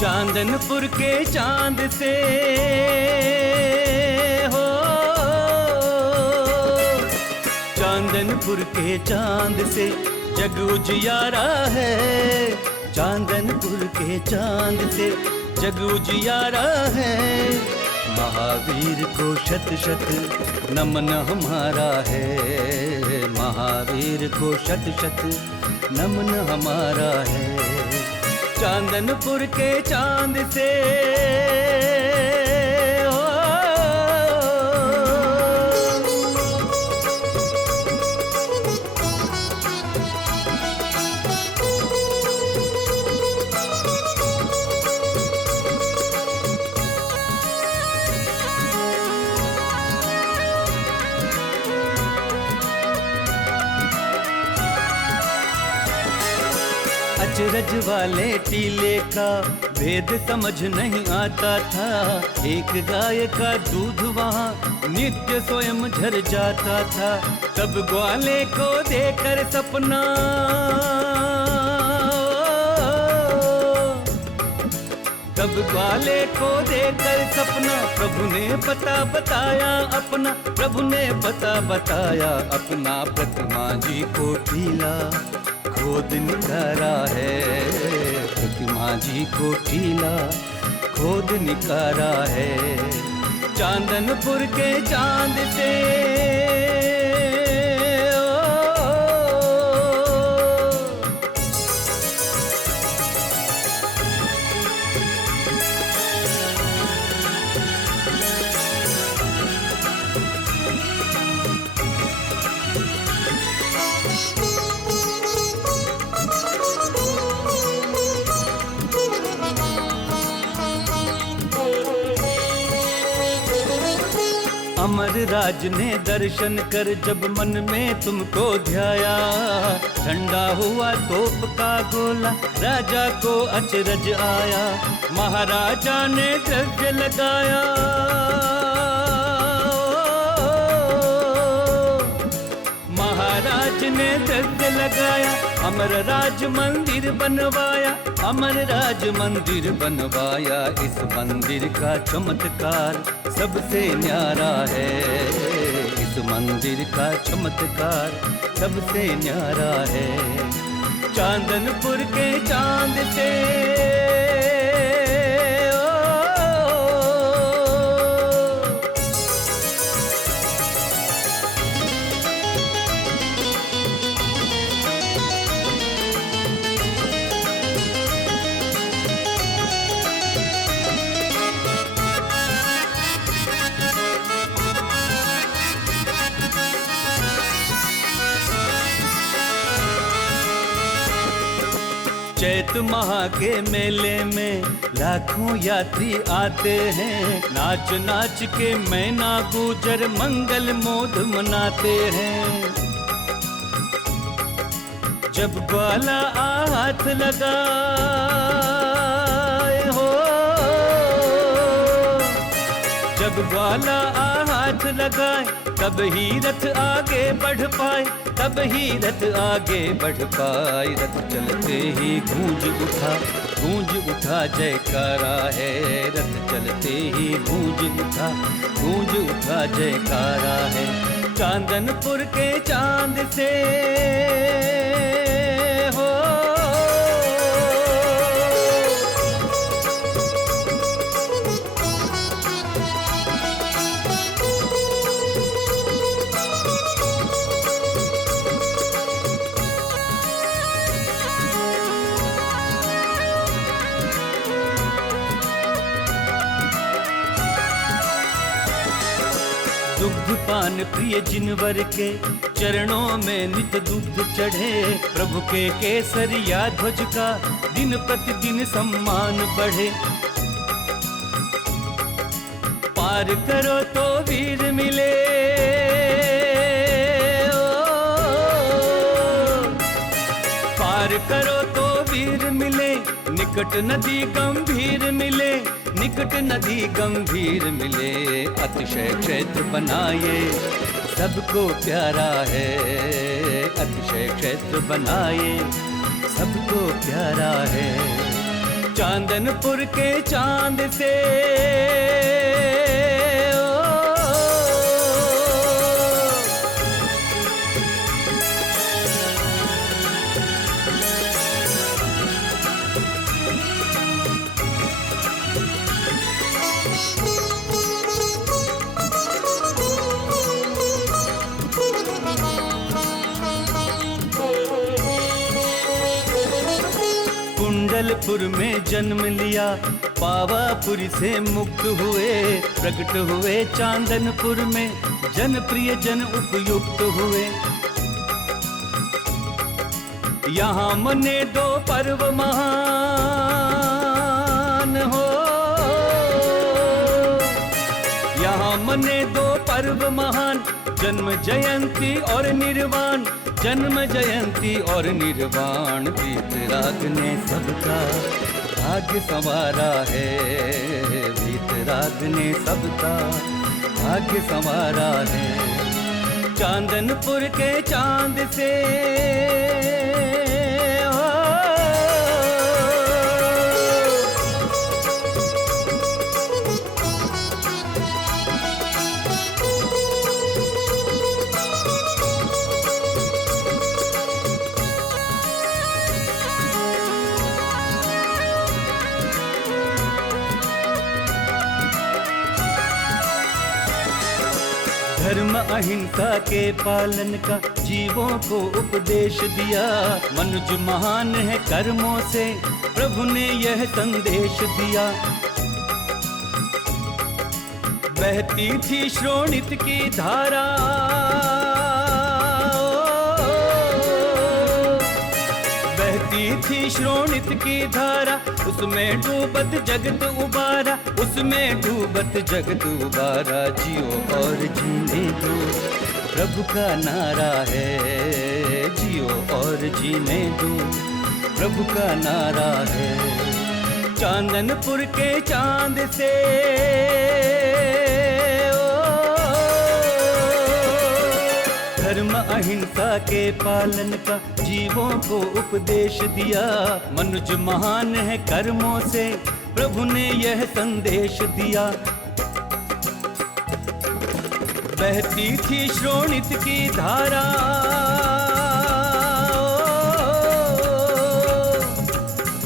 चांदनपुर के चांद से हो, चांदनपुर के चांद से जग उजियारा है। चांदनपुर के चांद से जग उजियारा है। महावीर को शत शत नमन हमारा है। महावीर को शत शत नमन हमारा है। चांदनपुर के चांद से हो, अचरज वाले टीले का भेद समझ नहीं आता था। एक गाय का दूध वहाँ नित्य स्वयं झर जाता था। तब ग्वाले को देकर सपना, तब ग्वाले को देकर सपना प्रभु ने पता बताया अपना। प्रभु ने पता बताया अपना। प्रतिमा जी को टीला खोद निकारा है। प्रतिमा जी को टीला खोद निकारा है। चांदनपुर के चांद से अमर राज ने दर्शन कर जब मन में तुमको ध्याया। ठंडा हुआ तोप का गोला राजा को अचरज आया। महाराजा ने द्रव्य लगाया। महाराज ने द्रव्य लगाया। अमर राज मंदिर बनवाया। अमर राज मंदिर बनवाया। इस मंदिर का चमत्कार सबसे न्यारा है। इस मंदिर का चमत्कार सबसे न्यारा है। चांदनपुर के चांद से चैत माह के मेले में लाखों यात्री आते हैं। नाच नाच के मैना गुजर मंगल मोद मनाते हैं। जब ग्वाला हाथ लगाए हो, जब ग्वाला हाथ लगाए तब ही रथ आगे बढ़ पाए। तब ही रथ आगे बढ़ पाए। रथ चलते ही गूंज उठा जयकारा है। रथ चलते ही गूंज उठा जयकारा है। चांदनपुर के चांद से हो, दुग्ध पान प्रिय जिनवर के चरणों में नित दुग्ध चढ़े। प्रभु के केसरिया ध्वज का दिन प्रतिदिन सम्मान बढ़े। पार करो तो वीर मिले। पार करो तो वीर मिले। निकट नदी गंभीर मिले। निकट नदी गंभीर मिले। अतिशय क्षेत्र बनाए सबको प्यारा है। अतिशय क्षेत्र बनाए सबको प्यारा है। चांदनपुर के चांद से कुंडलपुर में जन्म लिया, पावापुरी से मुक्त हुए, प्रकट हुए चांदनपुर में, जनप्रिय जन उपयुक्त हुए। यहाँ मने दो पर्व महान हो, यहाँ मने दो पर्व महान, जन्म जयंती और निर्वाण, जन्म जयंती और निर्वाण। वीतराग ने सबका भाग्य संवारा है, वीतराग ने सबका भाग्य संवारा है। चांदनपुर के चांद से धर्म अहिंसा के पालन का जीवों को उपदेश दिया। मनुज महान है कर्मों से, प्रभु ने यह संदेश दिया। बहती थी श्रोणित की धारा, बहती थी श्रोणित की धारा, उसमें डूबत जगत उबारा, उसमें डूबत जगत उबारा। जियो और जीने दो, प्रभु का नारा है, जियो और जीने दो, प्रभु का नारा है। चांदनपुर के चांद से धर्म अहिंसा के पालन का जीवों को उपदेश दिया। मनुज महान है कर्मों से, प्रभु ने यह संदेश दिया। बहती थी श्रोणित की धारा,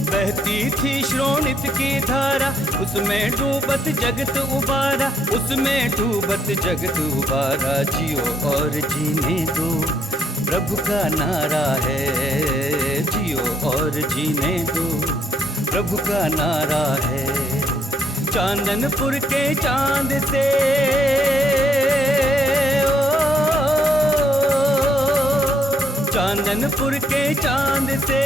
बहती थी श्रोणित की धारा, उसमें डूबत जगत उबारा, उसमें डूबत जगत उबारा। जियो और जीने दो, प्रभु का नारा है, जियो और जीने दो, प्रभु का नारा है। चांदनपुर के चांद से चांदनपुर के चांद से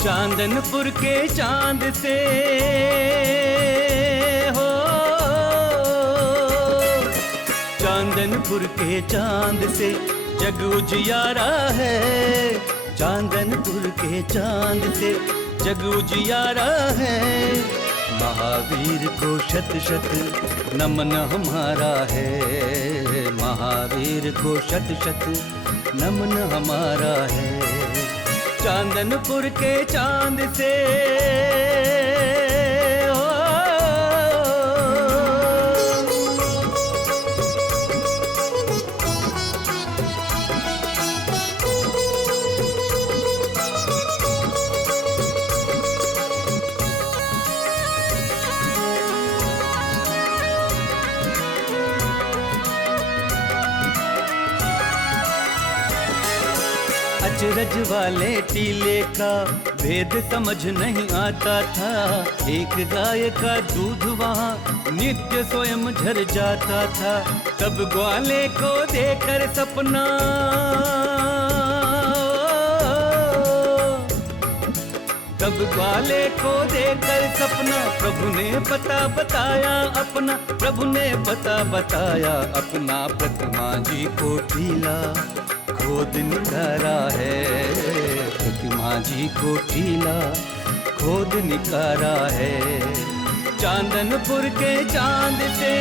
चांदनपुर के चांद से हो, चांदनपुर के चांद से जग उजियारा है। चांदनपुर के चांद से जग उजियारा है। महावीर को शत शत नमन हमारा है, महावीर को शत शत नमन हमारा है। चांदनपुर के चांद से अचरज वाले टीले का भेद समझ नहीं आता था। एक गाय का दूध वहाँ नित्य स्वयं झर जाता था। तब ग्वाले को देकर सपना तब ग्वाले को देकर सपना प्रभु ने पता बताया अपना, प्रभु ने पता बताया अपना। प्रतिमा जी को टीला खोद निकारा है, प्रतिमा जी को टीला खोद निकारा है। चांदनपुर के चांद से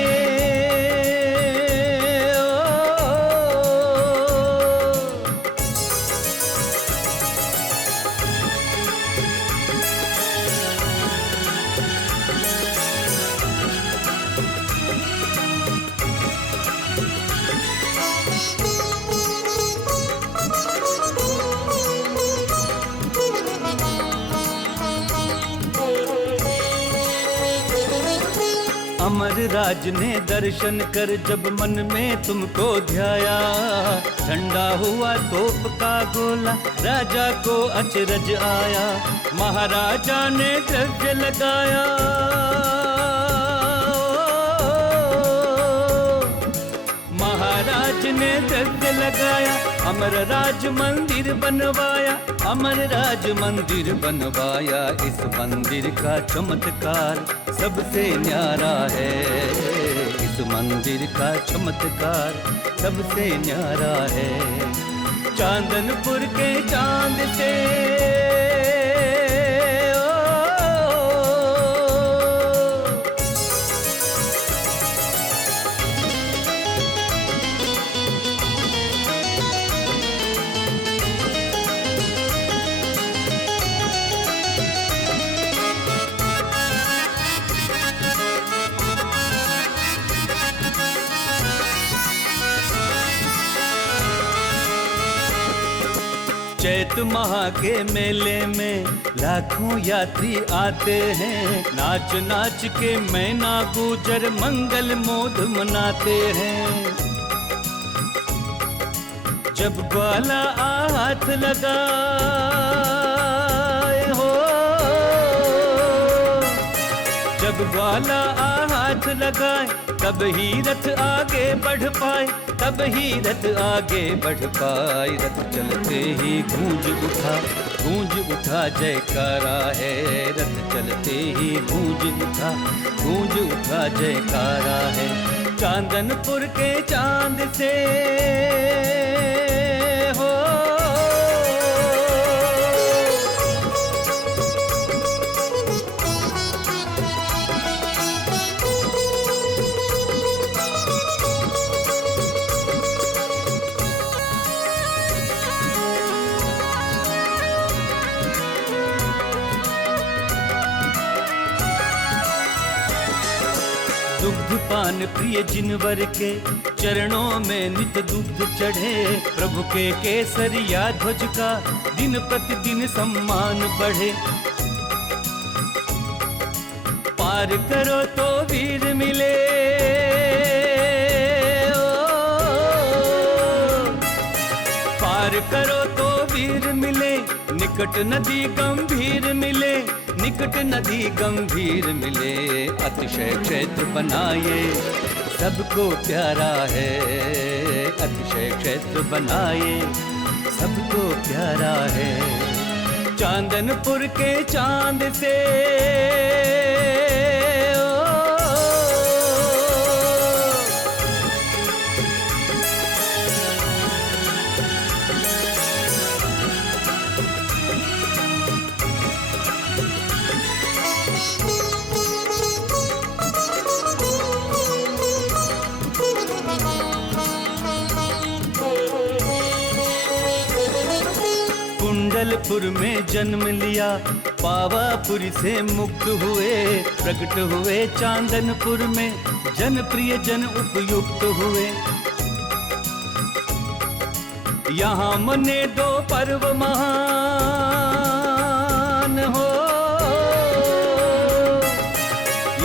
अमर राज ने दर्शन कर जब मन में तुमको ध्याया, ठंडा हुआ तोप का गोला राजा को अचरज आया। महाराजा ने द्रव्य लगाया, महाराज ने द्रव्य लगाया। अमर राज मंदिर बनवाया, अमर राज मंदिर बनवाया। इस मंदिर का चमत्कार सबसे न्यारा है, इस मंदिर का चमत्कार सबसे न्यारा है। चांदनपुर के चांद से चैत माह के मेले में लाखों यात्री आते हैं। नाच नाच के मैना गुजर मंगल मोद मनाते हैं। जब ग्वाला हाथ लगाए हो, जब ग्वाला हाथ लगाए तब ही रथ आगे बढ़ पाए, तब ही रथ आगे बढ़ पाए। रथ चलते ही गूंज उठा जयकारा है। रथ चलते ही गूंज उठा जयकारा है। चांदनपुर के चांद से हो दुग्ध पान प्रिय जिनवर के चरणों में नित दुग्ध चढ़े। प्रभु के केसरिया ध्वज का दिन प्रतिदिन सम्मान बढ़े। पार करो तो वीर मिले, पार करो तो वीर मिले। निकट नदी गंभीर मिले, निकट नदी गंभीर मिले। अतिशय क्षेत्र बनाए सबको प्यारा है, अतिशय क्षेत्र बनाए सबको प्यारा है। चांदनपुर के चांद से कुंडलपुर में जन्म लिया, पावापुरी से मुक्त हुए। प्रकट हुए चांदनपुर में, जनप्रिय जन उपयुक्त हुए। यहाँ मने दो पर्व महान हो,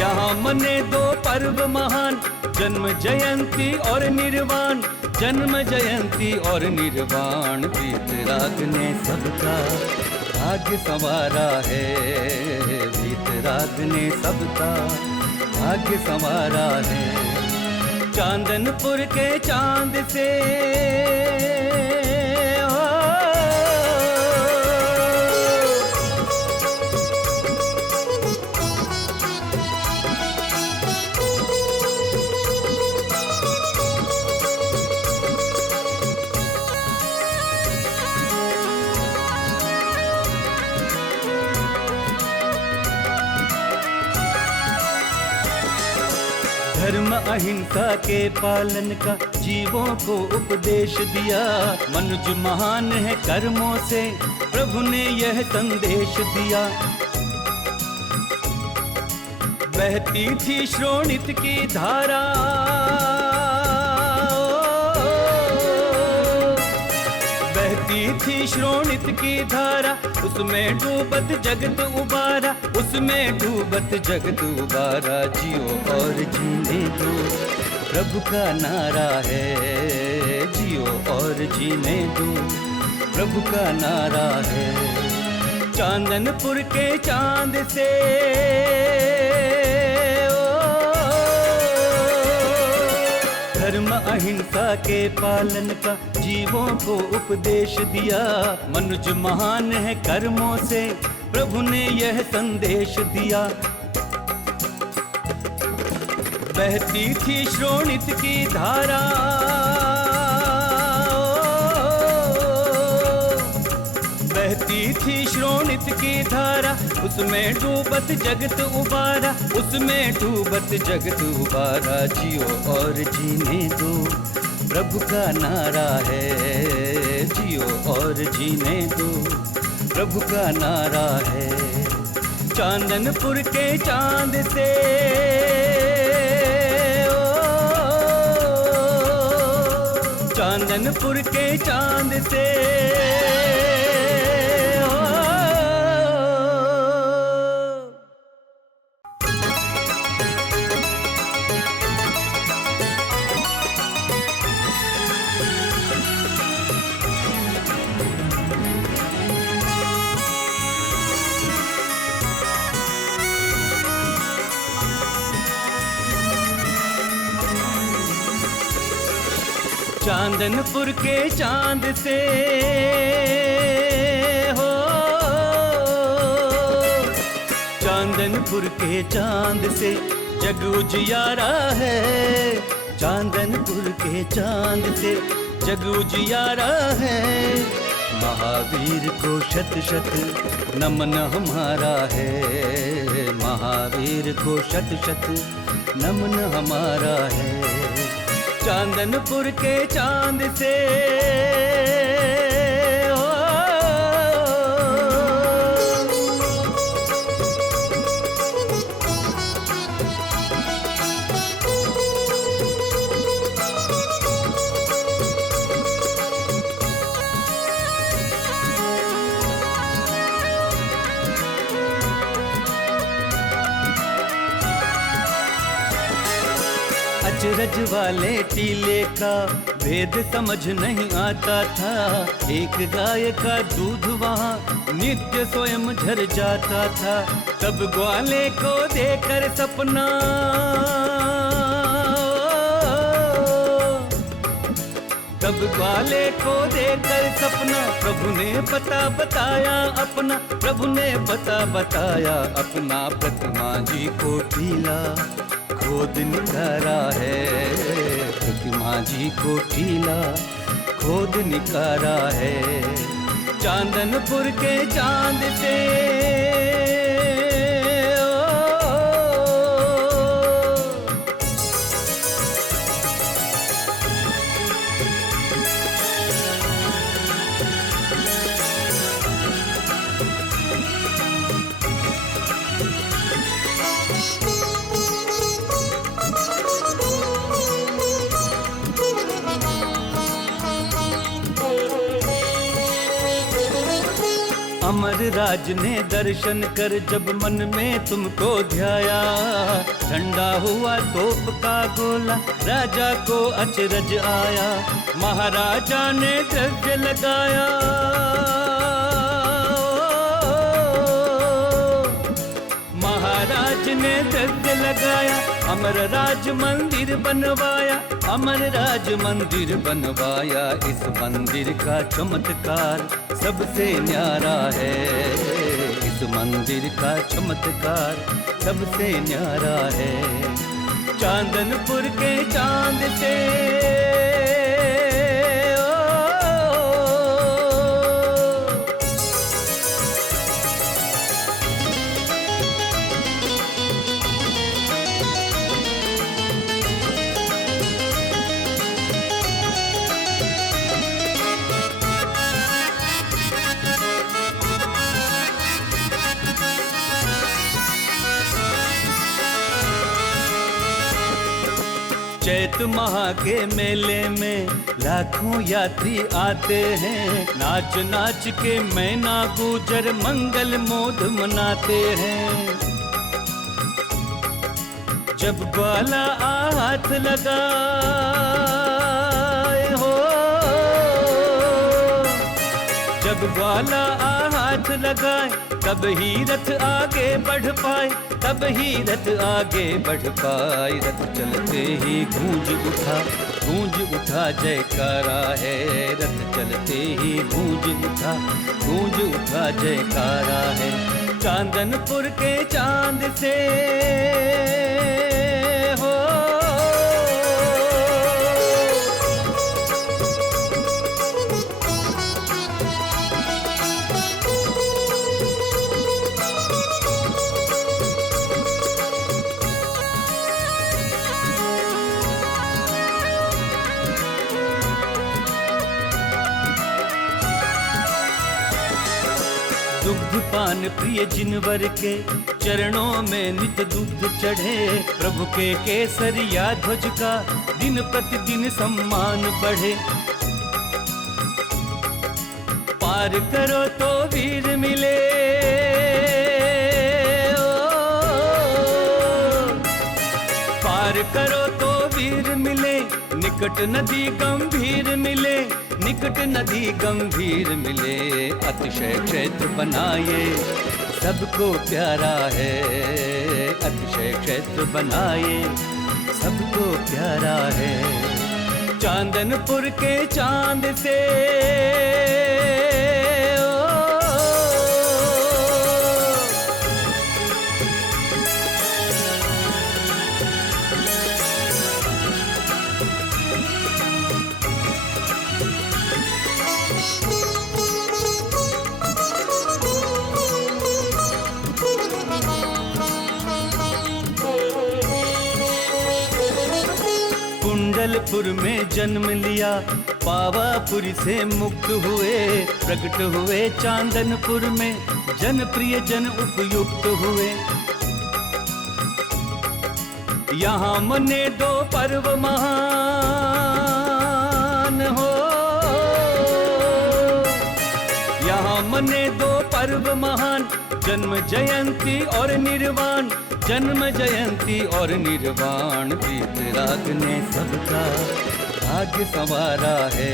यहाँ मने दो पर्व महान। जन्म जयंती और निर्वाण, जन्म जयंती और निर्वाण। वीतराग ने सबका भाग्य संवारा है, वीतराग ने सबका भाग्य संवारा है। चांदनपुर के चांद से अहिंसा के पालन का जीवों को उपदेश दिया। मनुज महान है कर्मों से, प्रभु ने यह संदेश दिया। बहती थी श्रोणित की धारा, बहती थी श्रोणित की धारा, उसमें डूबत जगत उबारा, उसमें डूबत जगत उबारा। जियो और जीने दो, प्रभु का नारा है। जियो और जीने दो, प्रभु का नारा है। चांदनपुर के चांद से धर्म अहिंसा के पालन का जीवों को उपदेश दिया। मनुज महान है कर्मों से, प्रभु ने यह संदेश दिया। बहती थी श्रोणित की धारा, बहती थी श्रोणित की धारा, उसमें डूबत जगत उबारा, उसमें डूबत जगत उबारा। जियो और जीने दो, प्रभु का नारा है। जियो और जीने दो, प्रभु का नारा है। चांदनपुर के चांद से चांदनपुर के चांद से चांदनपुर के चांद से हो, चांदनपुर के चांद से जग उजियारा है। चांदनपुर के चांद से जग उजियारा है। महावीर को शत शत नमन हमारा है। महावीर को शत शत नमन हमारा है। चांदनपुर के चांद से अचरज वाले टीले का भेद समझ नहीं आता था। एक गाय का दूध वहाँ नित्य स्वयं झर जाता था। तब ग्वाले को देकर सपना, तब ग्वाले को देकर सपना, प्रभु ने पता बताया अपना, प्रभु ने पता बताया अपना। प्रतिमा जी को टीला खोद निकारा है। प्रतिमा जी को टीला खोद निकारा है। चांदनपुर के चांद से अमर राज ने दर्शन कर जब मन में तुमको ध्याया। ठंडा हुआ तोप का गोला राजा को अचरज आया। महाराजा ने द्रव्य लगाया, महाराज ने द्रव्य लगाया। अमर राज मंदिर बनवाया, अमर राज मंदिर बनवाया। इस मंदिर का चमत्कार सबसे न्यारा है। इस मंदिर का चमत्कार सबसे न्यारा है। चांदनपुर के चांद से चैत माह के मेले में लाखों यात्री आते हैं। नाच नाच के मैना गुजर मंगल मोद मनाते हैं। जब ग्वाला हाथ लगाए हो, जब ग्वाला हाथ लगाए तब ही रथ आगे बढ़ पाए, तब ही रथ आगे बढ़ पाए। रथ चलते ही गूंज उठा जयकारा है। रथ चलते ही गूंज उठा जयकारा है। चांदनपुर के चांद से हो, दुग्ध पान प्रिय जिनवर के चरणों में नित दुग्ध चढ़े। प्रभु के केसरिया ध्वज का दिन प्रतिदिन सम्मान बढ़े। पार करो तो वीर मिले, पार करो तो वीर मिले। निकट नदी गंभीर मिले, निकट नदी गंभीर मिले। अतिशय क्षेत्र बनाए सबको प्यारा है। अतिशय क्षेत्र बनाए सबको प्यारा है। चांदनपुर के चांद से कुंडलपुर में जन्म लिया, पावापुरी से मुक्त हुए। प्रकट हुए चांदनपुर में, जनप्रिय जन उपयुक्त हुए। यहाँ मने दो पर्व महान हो, यहाँ मने दो पर्व महान। जन्म जयंती और निर्वाण, जन्म जयंती और निर्वाण। वीतराग ने सबका भाग्य संवारा है।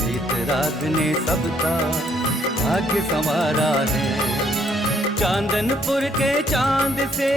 वीतराग ने सबका भाग्य संवारा है। चांदनपुर के चांद से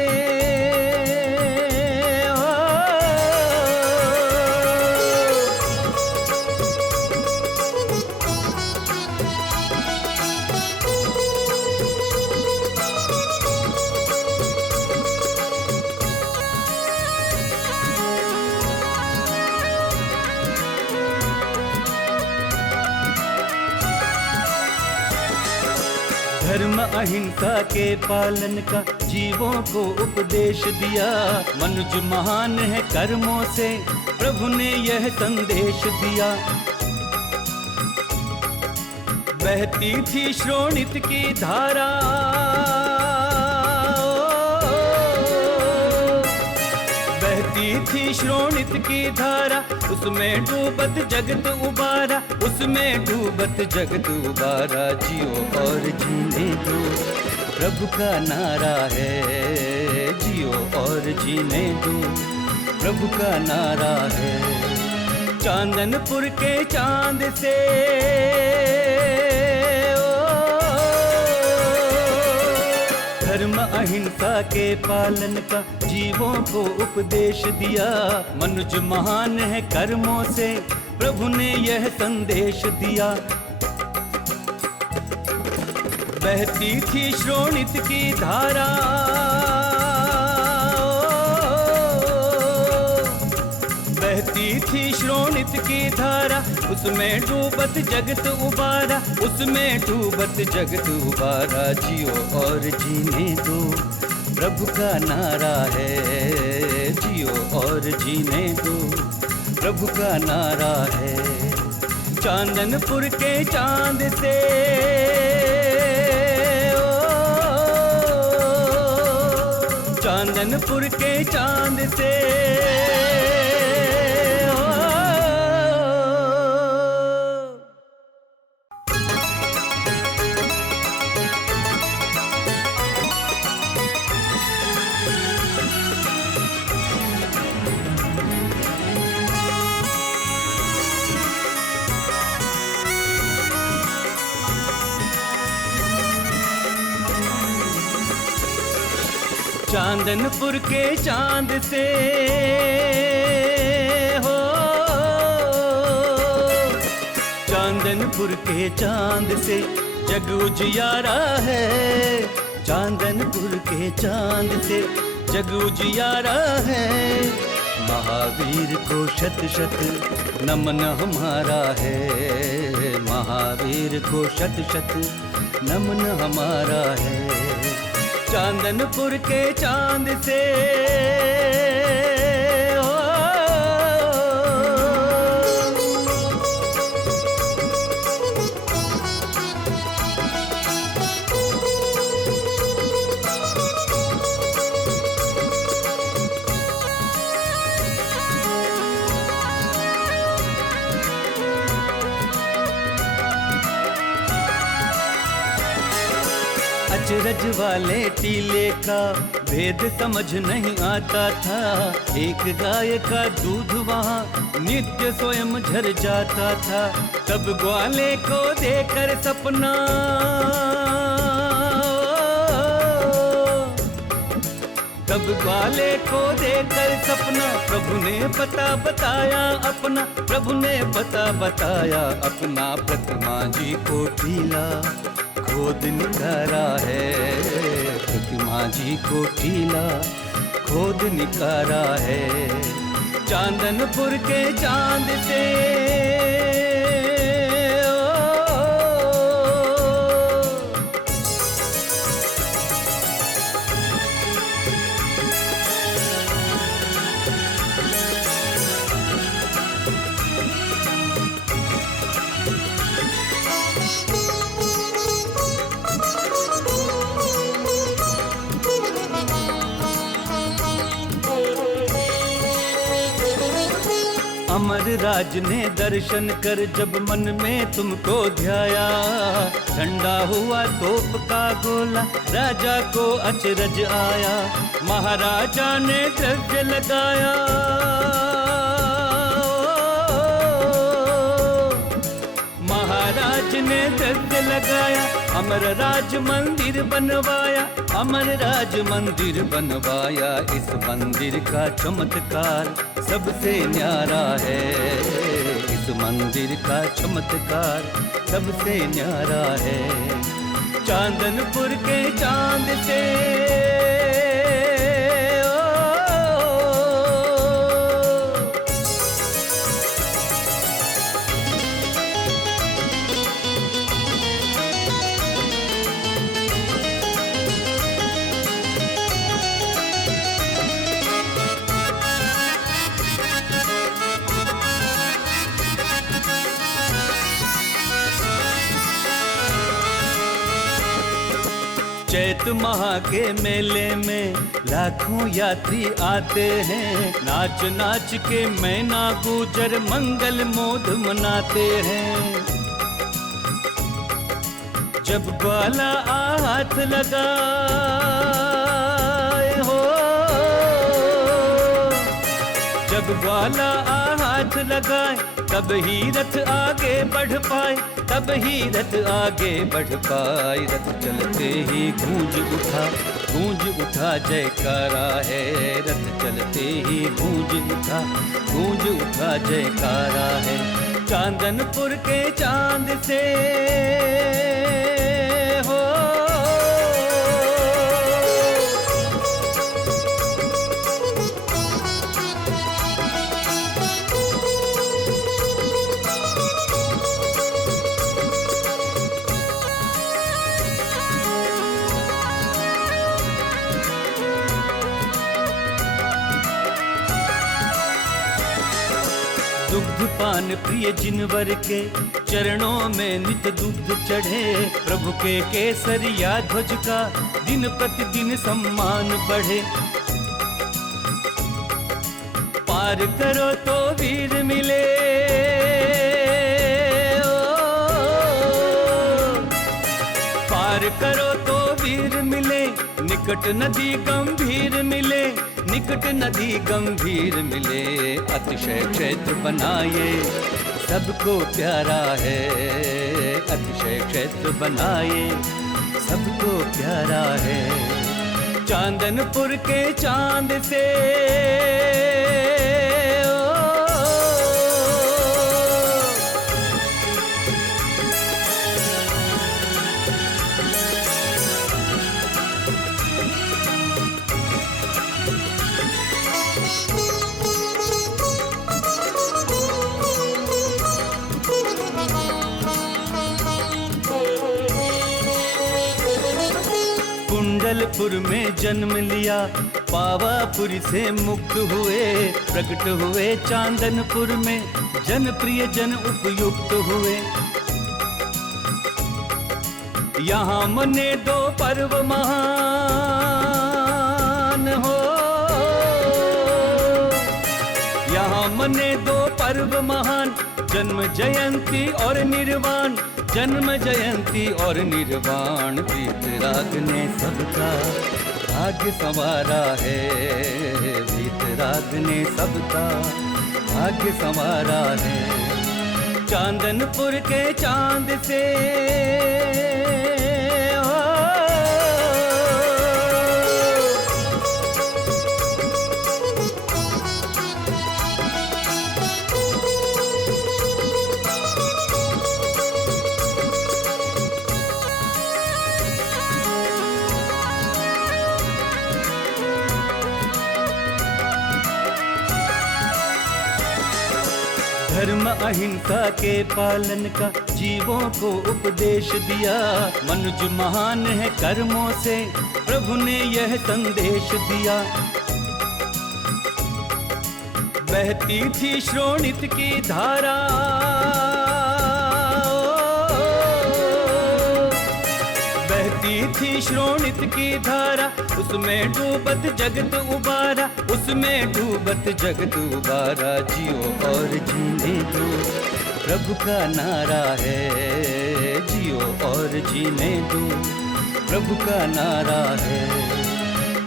धर्म अहिंसा के पालन का जीवों को उपदेश दिया। मनुज महान है कर्मों से, प्रभु ने यह संदेश दिया। बहती थी श्रोणित की धारा, बहती थी श्रोणित की धारा। उसमें डूबत जगत उबारा, उसमें डूबत जगत उबारा। जियो और जीने दो, प्रभु का नारा है। जियो और जीने दो, प्रभु का नारा है। चांदनपुर के चांद से धर्म अहिंसा के पालन का जीवों को उपदेश दिया। मनुज महान है कर्मों से, प्रभु ने यह संदेश दिया। बहती थी श्रोणित की धारा, बहती थी श्रोणित की धारा। उसमें डूबत जगत उबारा, उसमें डूबत जगत उबारा। जियो और जीने दो, प्रभु का नारा है। जियो और जीने दो, प्रभु का नारा है। चांदनपुर के चांद से चांदनपुर के चांद से चांदनपुर के चांद से हो, चांदनपुर के चांद से जग उजियारा है। चांदनपुर के चांद से जग उजियारा है। महावीर को शत शत नमन हमारा है। महावीर को शत शत नमन हमारा है। चांदनपुर के चांद से अचरज वाले टीले का भेद समझ नहीं आता था। एक गाय का दूध वहाँ नित्य स्वयं झर जाता था। तब ग्वाले को देकर सपना, तब ग्वाले को देकर सपना प्रभु ने पता बताया अपना। प्रभु ने पता बताया अपना। प्रतिमा जी को टीला खोद निकारा है। प्रतिमा जी को टीला खोद निकारा है। चांदनपुर के चांद से अमर राज ने दर्शन कर जब मन में तुमको ध्याया। ठंडा हुआ तोप का गोला राजा को अचरज आया। महाराजा ने द्रव्य लगाया। महाराज ने द्रव्य लगाया। अमर राज मंदिर बनवाया। अमर राज मंदिर बनवाया। इस मंदिर का चमत्कार सबसे न्यारा है। इस मंदिर का चमत्कार सबसे न्यारा है। चांदनपुर के चांद से चैत माह के मेले में लाखों यात्री आते हैं। नाच नाच के मैना गुजर मंगल मोद मनाते हैं। जब ग्वाला हाथ लगाए हो, जब ग्वाला हाथ लगाए तब ही रथ आगे बढ़ पाए। तब ही रथ आगे बढ़ पाए। रथ चलते ही गूंज उठा जयकारा है। रथ चलते ही गूंज उठा जयकारा है। चांदनपुर के चांद से हो, दुग्ध पान प्रिय जिनवर के चरणों में नित दुग्ध चढ़े। प्रभु के केसरिया ध्वज का दिन प्रतिदिन सम्मान बढ़े। पार करो तो वीर मिले। पार करो तो वीर मिले। निकट नदी गंभीर मिले। निकट नदी गंभीर मिले। अतिशय क्षेत्र बनाए सबको प्यारा है। अतिशय क्षेत्र बनाए सबको प्यारा है। चांदनपुर के चांद से कुंडलपुर में जन्म लिया, पावापुरी से मुक्त हुए, प्रकट हुए चांदनपुर में, जनप्रिय जन उपयुक्त हुए। यहाँ मने दो पर्व महान हो, यहाँ मने दो पर्व महान, जन्म जयंती और निर्वाण, जन्म जयंती और निर्वाण। वीतराग ने सबका भाग्य संवारा है, वीतराग ने सबका भाग्य संवारा है। चांदनपुर के चांद से धर्म अहिंसा के पालन का जीवों को उपदेश दिया। मनुज महान है कर्मों से, प्रभु ने यह संदेश दिया। बहती थी श्रोणित की धारा, बहती थी श्रोणित की धारा, उसमें डूबत जगत उबारा, उसमें डूबत जगत उबारा। जियो और जीने दो, प्रभु का नारा है, जियो और जीने दो, प्रभु का नारा है।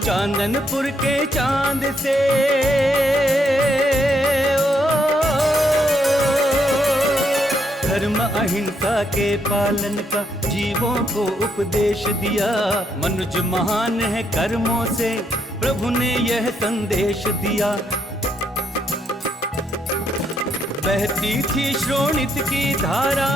चांदनपुर के चांद से धर्म अहिंसा के पालन का जीवों को उपदेश दिया। मनुज महान है कर्मों से, प्रभु ने यह संदेश दिया। बहती थी श्रोणित की धारा,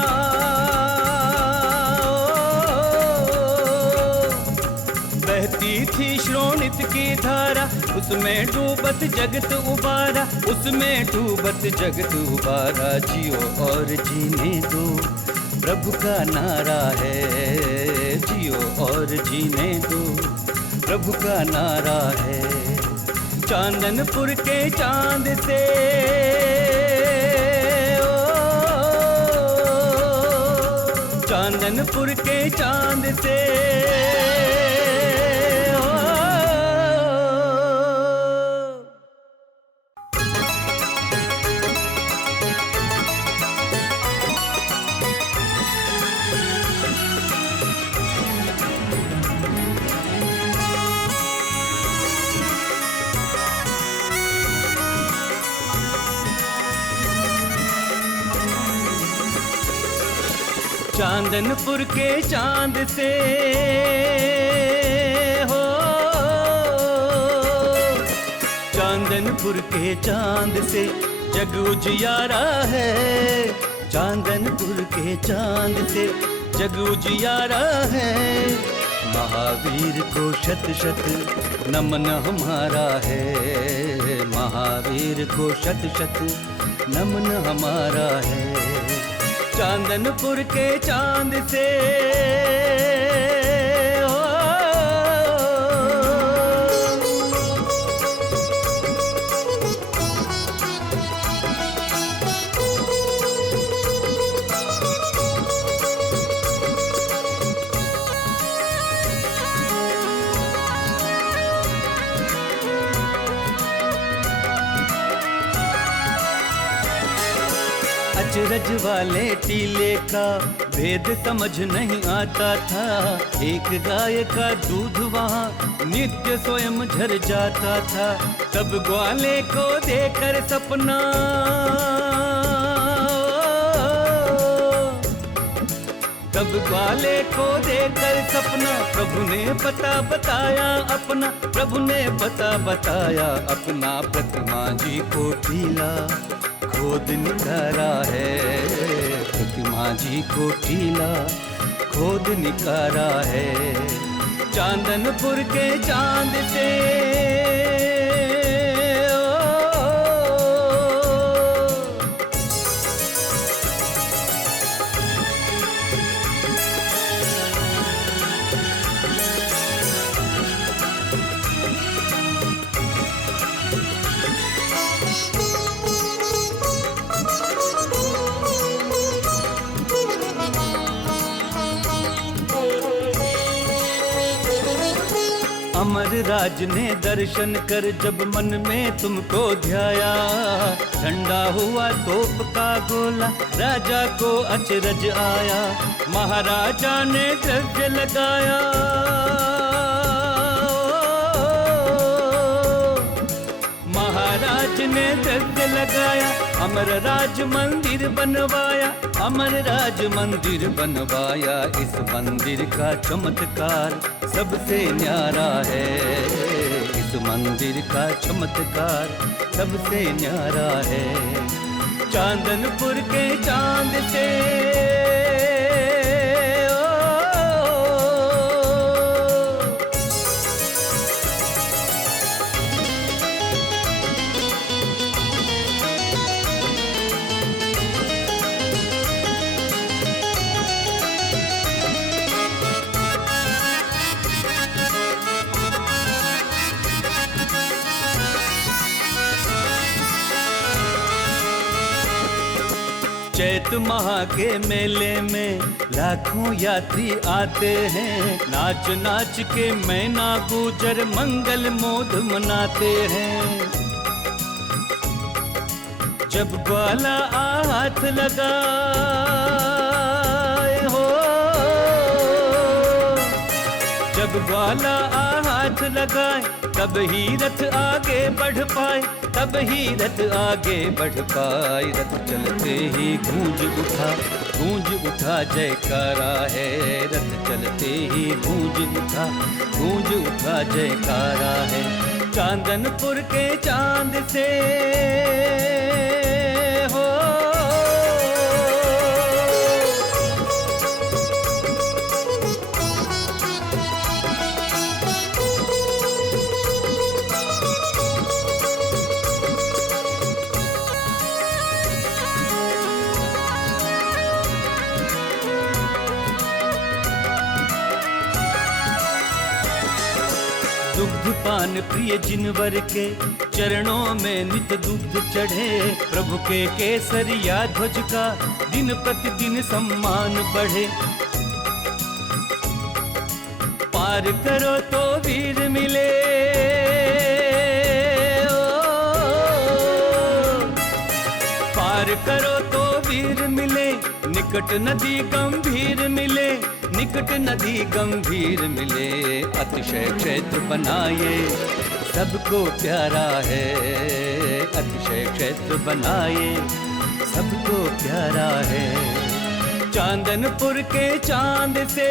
बहती थी श्रोणित की धारा, उसमें डूबत जगत उबारा, उसमें डूबत जगत उबारा। जियो और जीने दो, प्रभु का नारा है, जियो और जीने दो, प्रभु का नारा है। चांदनपुर के चांद से चांदनपुर के चांद से चांदनपुर के चांद से हो, चांदनपुर के चांद से जग उजियारा है। चांदनपुर के चांद से जग उजियारा है। महावीर को शत शत नमन हमारा है, महावीर को शत शत नमन हमारा है। चांदनपुर के चांद से अचरज वाले टीले का भेद समझ नहीं आता था। एक गाय का दूध वहाँ नित्य स्वयं झर जाता था। तब ग्वाले को देकर सपना, सब ग्वाले को देकर सपना प्रभु ने पता बताया अपना, प्रभु ने पता बताया अपना। प्रतिमा जी को टीला खोद निकारा है, प्रतिमा जी को टीला खोद निकारा है। चांदनपुर के चांद से अमर राज ने दर्शन कर जब मन में तुमको ध्याया, ठंडा हुआ तोप का गोला राजा को अचरज आया। महाराजा ने द्रव्य लगाया, महाराज ने द्रव्य लगाया। अमर राज मंदिर बनवाया, अमर राज मंदिर बनवाया। इस मंदिर का चमत्कार सबसे न्यारा है, इस मंदिर का चमत्कार सबसे न्यारा है। चांदनपुर के चांद से चैत माह के मेले में लाखों यात्री आते हैं। नाच नाच के मैना गुजर मंगल मोद मनाते हैं। जब ग्वाला हाथ लगाए हो, जब ग्वाला हाथ लगाए तब ही रथ आगे बढ़ पाए, तब ही रथ आगे बढ़ पाए। रथ चलते ही गूंज उठा जयकारा है। रथ चलते ही गूंज उठा जयकारा है। चांदनपुर के चांद से हो दुग्ध पान प्रिय जिनवर के चरणों में नित दुग्ध चढ़े। प्रभु के केसरिया ध्वज का दिन प्रतिदिन सम्मान बढ़े। पार करो तो वीर मिले, पार करो तो वीर मिले। निकट नदी गंभीर मिले, निकट नदी गंभीर मिले। अतिशय क्षेत्र बनाए सबको प्यारा है, अतिशय क्षेत्र बनाए सबको प्यारा है। चांदनपुर के चांद से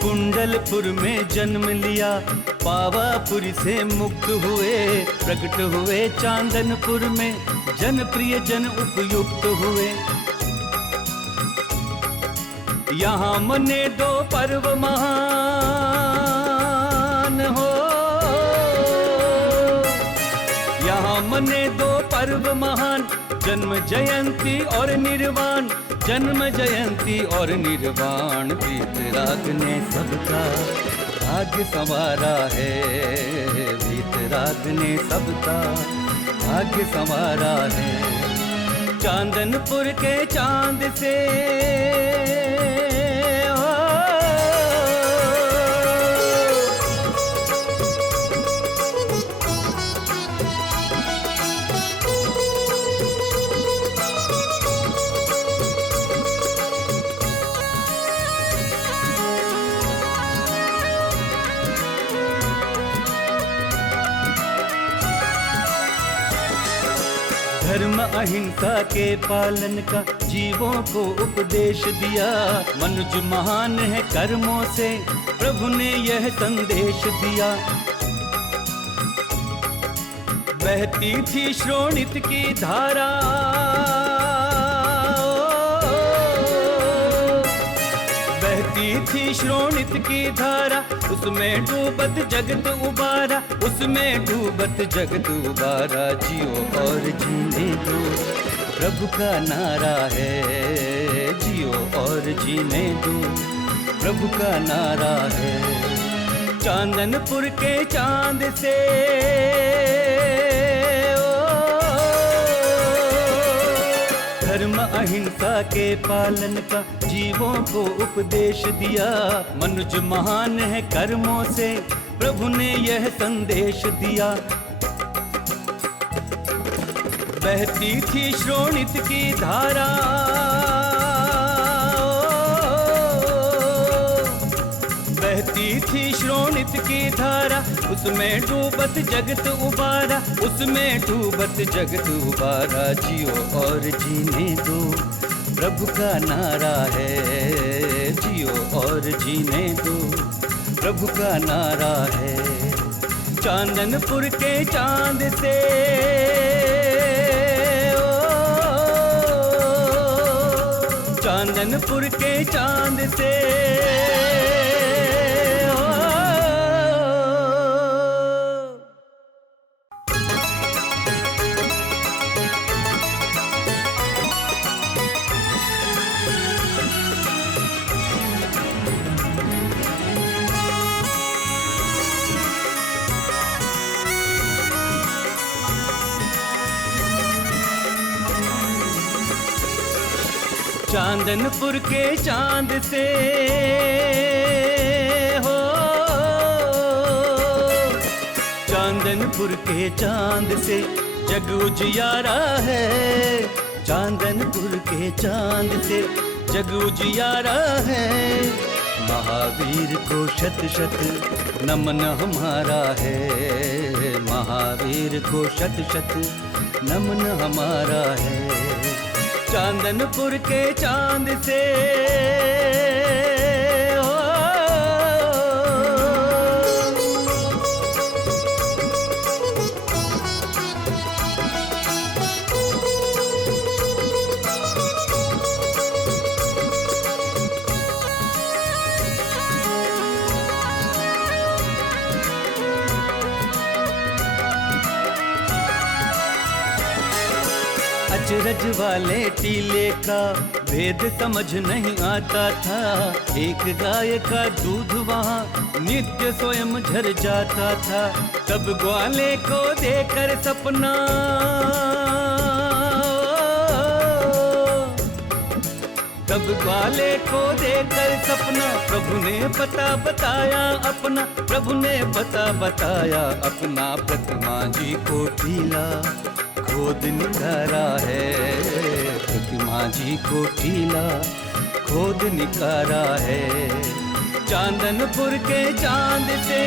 कुंडलपुर में जन्म लिया, पावापुरी से मुक्त हुए। प्रकट हुए चांदनपुर में, जनप्रिय जन उपयुक्त हुए। यहाँ मने दो पर्व महान हो, यहाँ मने दो पर्व महान। जन्म जयंती और निर्वाण, जन्म जयंती और निर्वाण। वीतराग ने सबका भाग्य संवारा है, वीतराग ने सबका भाग्य संवारा है। चांदनपुर के चांद से धर्म अहिंसा के पालन का जीवों को उपदेश दिया। मनुज महान है कर्मों से, प्रभु ने यह संदेश दिया। बहती थी श्रोणित की धारा, बहती थी श्रोणित की धारा, उसमें डूबत जगत उबारा, उसमें डूबत जगत उबारा। जियो और जीने दो, प्रभु का नारा है। जियो और जीने दो, प्रभु का नारा है। चांदनपुर के चांद से धर्म अहिंसा के पालन का जीवों को उपदेश दिया। मनुज महान है कर्मों से, प्रभु ने यह संदेश दिया। बहती थी श्रोणित की धारा, बहती थी श्रोणित की धारा, उसमें डूबत जगत उबारा, उसमें डूबत जगत उबारा। जियो और जीने दो, प्रभु का नारा है। जियो और जीने दो, प्रभु का नारा है। चांदनपुर के चांद से चांदनपुर के चांद से चांदनपुर के चांद से हो, चांदनपुर के चांद से जग उजियारा है। चांदनपुर के चांद से जग उजियारा है। महावीर को शत शत नमन हमारा है। महावीर को शत शत नमन हमारा है। चांदनपुर के चांद से अचरज वाले टीले का भेद समझ नहीं आता था। एक गाय का दूध वहाँ नित्य स्वयं झर जाता था। तब ग्वाले को देकर सपना, तब ग्वाले को देकर सपना, प्रभु ने पता बताया अपना, प्रभु ने पता बताया अपना। प्रतिमा जी को टीला खोद निकारा है। प्रतिमा जी को टीला खोद निकारा है। चांदनपुर के चांद से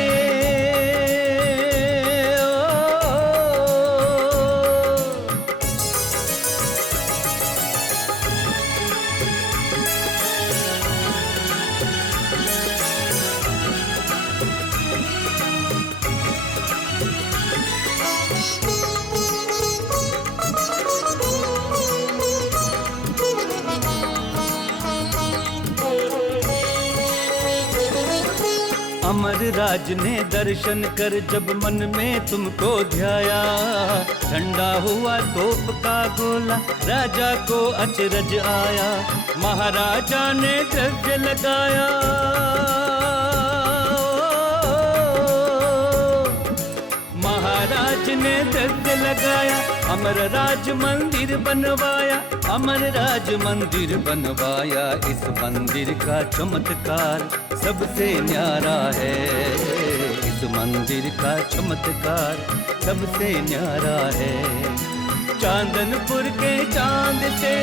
अमर राज ने दर्शन कर जब मन में तुमको ध्याया। ठंडा हुआ तोप का गोला, राजा को अचरज आया। महाराजा ने द्रव्य लगाया, महाराज ने द्रव्य लगाया। अमर राज मंदिर बनवाया, अमर राज मंदिर बनवाया। इस मंदिर का चमत्कार सबसे न्यारा है। इस मंदिर का चमत्कार सबसे न्यारा है। चांदनपुर के चांद से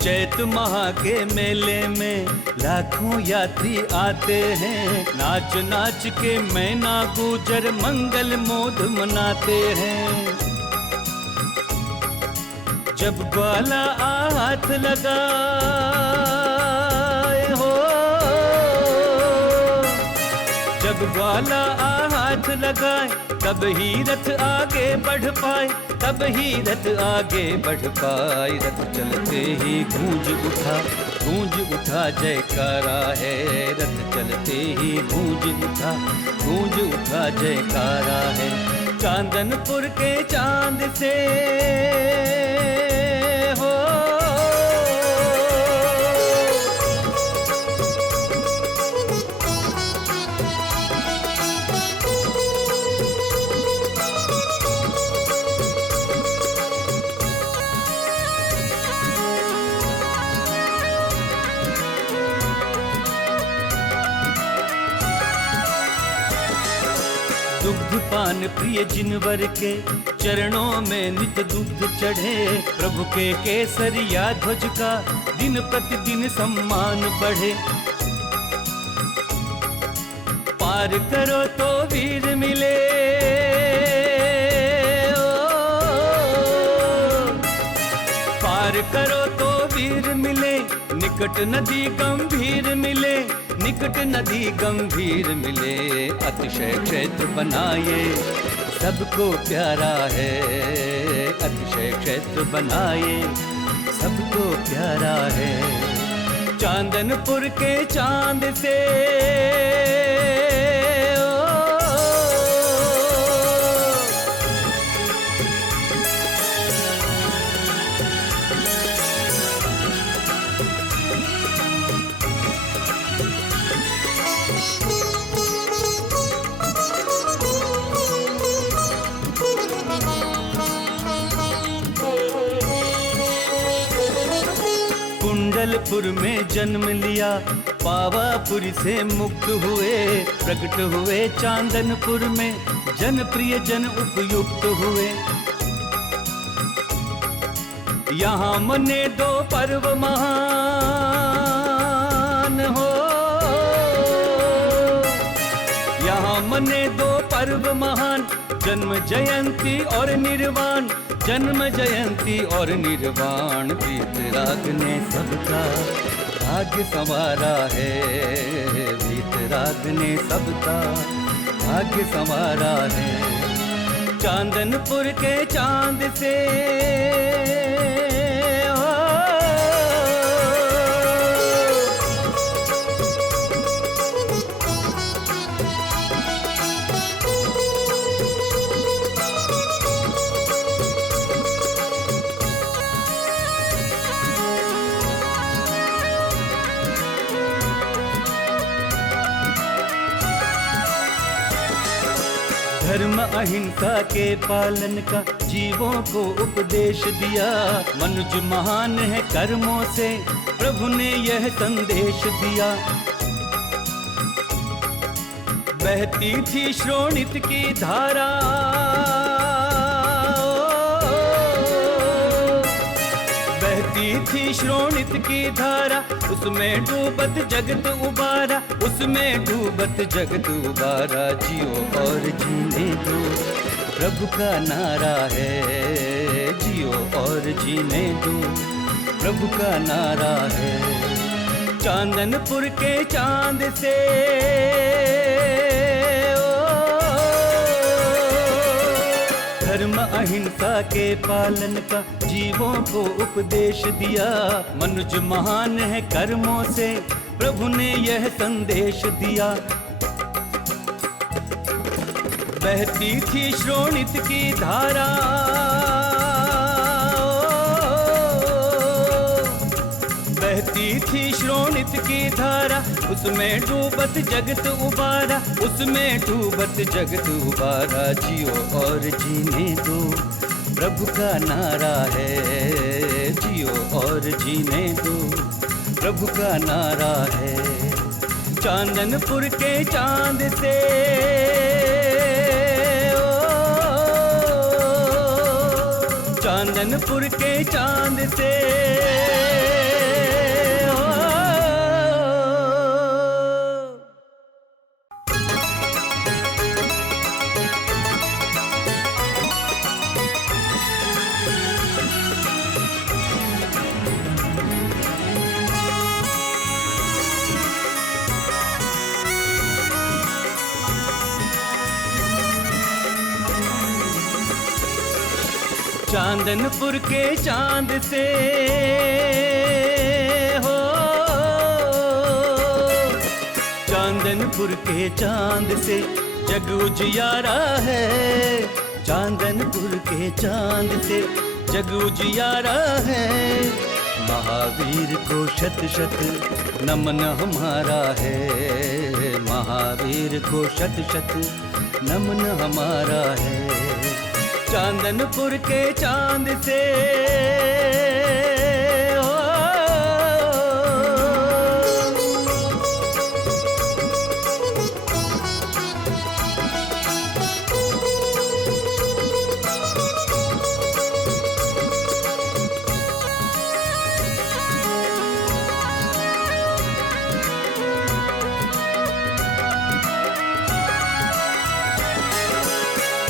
चैत माह के मेले में लाखों यात्री आते हैं, नाच नाच के मैना गुजर मंगल मोद मनाते हैं। जब ग्वाला हाथ लगाए हो, जब ग्वाला हाथ लगाए तब ही रथ आगे बढ़ पाए, तब ही रथ आगे बढ़ पाए। रथ चलते ही गूंज उठा जयकारा है, रथ चलते ही गूंज उठा जयकारा है। चांदनपुर के चांद से हो, दुग्ध पान प्रिय जिनवर के चरणों में नित दुग्ध चढ़े। प्रभु के केसरिया ध्वज का दिन प्रतिदिन सम्मान बढ़े। पार करो तो वीर मिले, पार करो तो वीर मिले। निकट नदी गंभीर मिले, निकट नदी गंभीर मिले। अतिशय क्षेत्र बनाए सबको प्यारा है, अतिशय क्षेत्र बनाए सबको प्यारा है। चांदनपुर के चांद से कुंडलपुर में जन्म लिया, पावापुरी से मुक्त हुए। प्रकट हुए चांदनपुर में, जनप्रिय जन उपयुक्त हुए। यहाँ मने दो पर्व महान हो, यहाँ मने दो पर्व महान। जन्म जयंती और निर्वाण, जन्म जयंती और निर्वाण। वीतराग ने सबका भाग्य संवारा है, वीतराग ने सबका भाग्य संवारा है। चांदनपुर के चांद से धर्म अहिंसा के पालन का जीवों को उपदेश दिया। मनुज महान है कर्मों से, प्रभु ने यह संदेश दिया। बहती थी श्रोणित की धारा, बहती थी श्रोणित की धारा। उसमें डूबत जगत उबारा, उसमें डूबत जगत उबारा। जियो और जीने दो, प्रभु का नारा है। जियो और जीने दो, प्रभु का नारा है। चांदनपुर के चांद से धर्म अहिंसा के पालन का जीवों को उपदेश दिया। मनुज महान है कर्मों से, प्रभु ने यह संदेश दिया। बहती थी श्रोणित की धारा, बहती थी श्रोणित की धारा। उसमें डूबत जगत उबारा, उसमें डूबत जगत उबारा। जियो और जीने दो, प्रभु का नारा है। जियो और जीने दो, प्रभु का नारा है। चांदनपुर के चांद से चांदनपुर के चांद से चांदनपुर के चांद से हो, चांदनपुर के चांद से जग उजियारा है। चांदनपुर के चांद से जग उजियारा है। महावीर को शत शत नमन हमारा है। महावीर को शत शत नमन हमारा है। चांदनपुर के चांद से हो।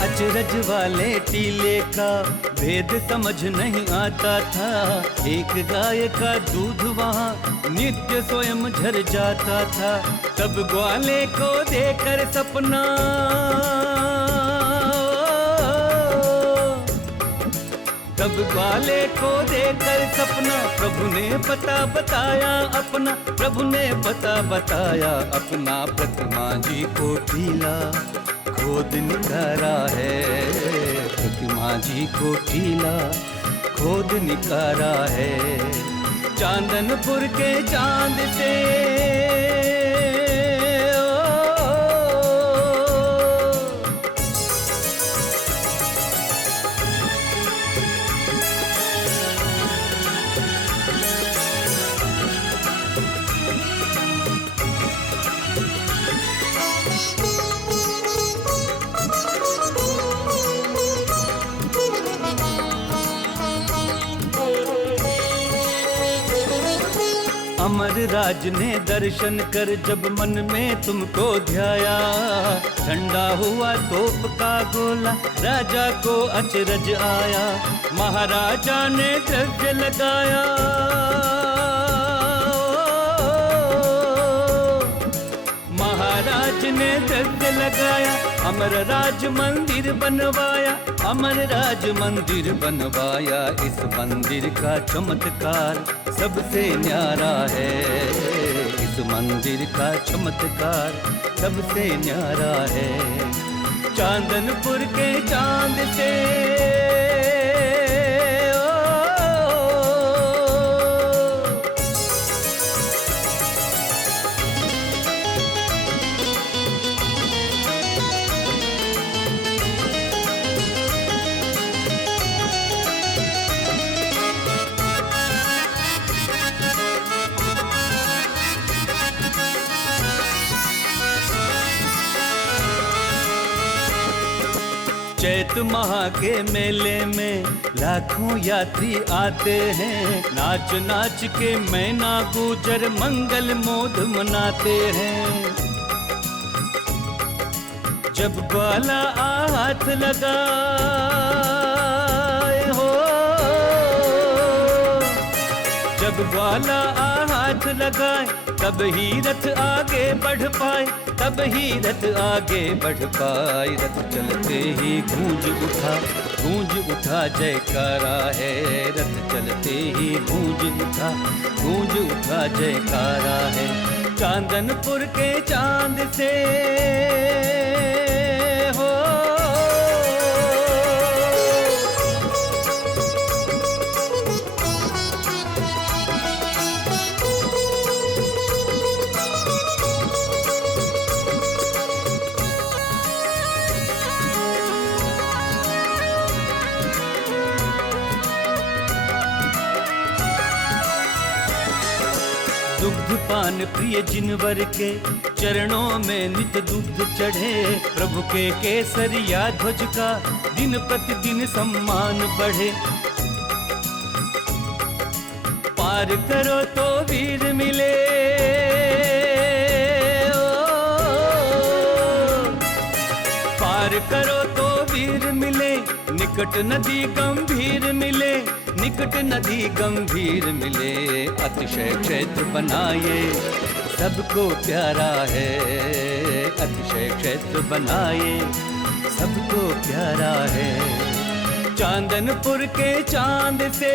अचरज वाले टीले का भेद समझ नहीं आता था। एक गाय का दूध वहाँ नित्य स्वयं झर जाता था। तब ग्वाले को देकर सपना, तब ग्वाले को देकर सपना प्रभु ने पता बताया अपना। प्रभु ने पता बताया अपना। प्रतिमा जी को टीला खोद निकारा है। प्रतिमा जी को टीला खोद निकारा है। चांदनपुर के चांद से अमर राज ने दर्शन कर जब मन में तुमको ध्याया। ठंडा हुआ तोप का गोला राजा को अचरज आया। महाराजा ने द्रव्य लगाया। महाराज ने द्रव्य लगाया। अमर राज मंदिर बनवाया। अमर राज मंदिर बनवाया। इस मंदिर का चमत्कार सबसे न्यारा है। इस मंदिर का चमत्कार सबसे न्यारा है। चांदनपुर के चांद से चैत माह के मेले में लाखों यात्री आते हैं। नाच नाच के मैना गुजर मंगल मोद मनाते हैं। जब ग्वाला हाथ लगाए हो, जब ग्वाला हाथ लगाए तब ही रथ आगे बढ़ पाए। तब ही रथ आगे बढ़ पाए। रथ चलते ही गूंज उठा जयकारा है। रथ चलते ही गूंज उठा जयकारा है। चांदनपुर के चांद से हो। दुग्ध पान प्रिय जिनवर के चरणों में नित्य दुग्ध चढ़े। प्रभु के केसरिया ध्वज का दिन प्रतिदिन सम्मान बढ़े। पार करो तो वीर मिले। पार करो तो वीर मिले। निकट नदी गंभीर मिले। निकट नदी गंभीर मिले। अतिशय क्षेत्र बनाए सबको प्यारा है। अतिशय क्षेत्र बनाए सबको प्यारा है। चांदनपुर के चांद से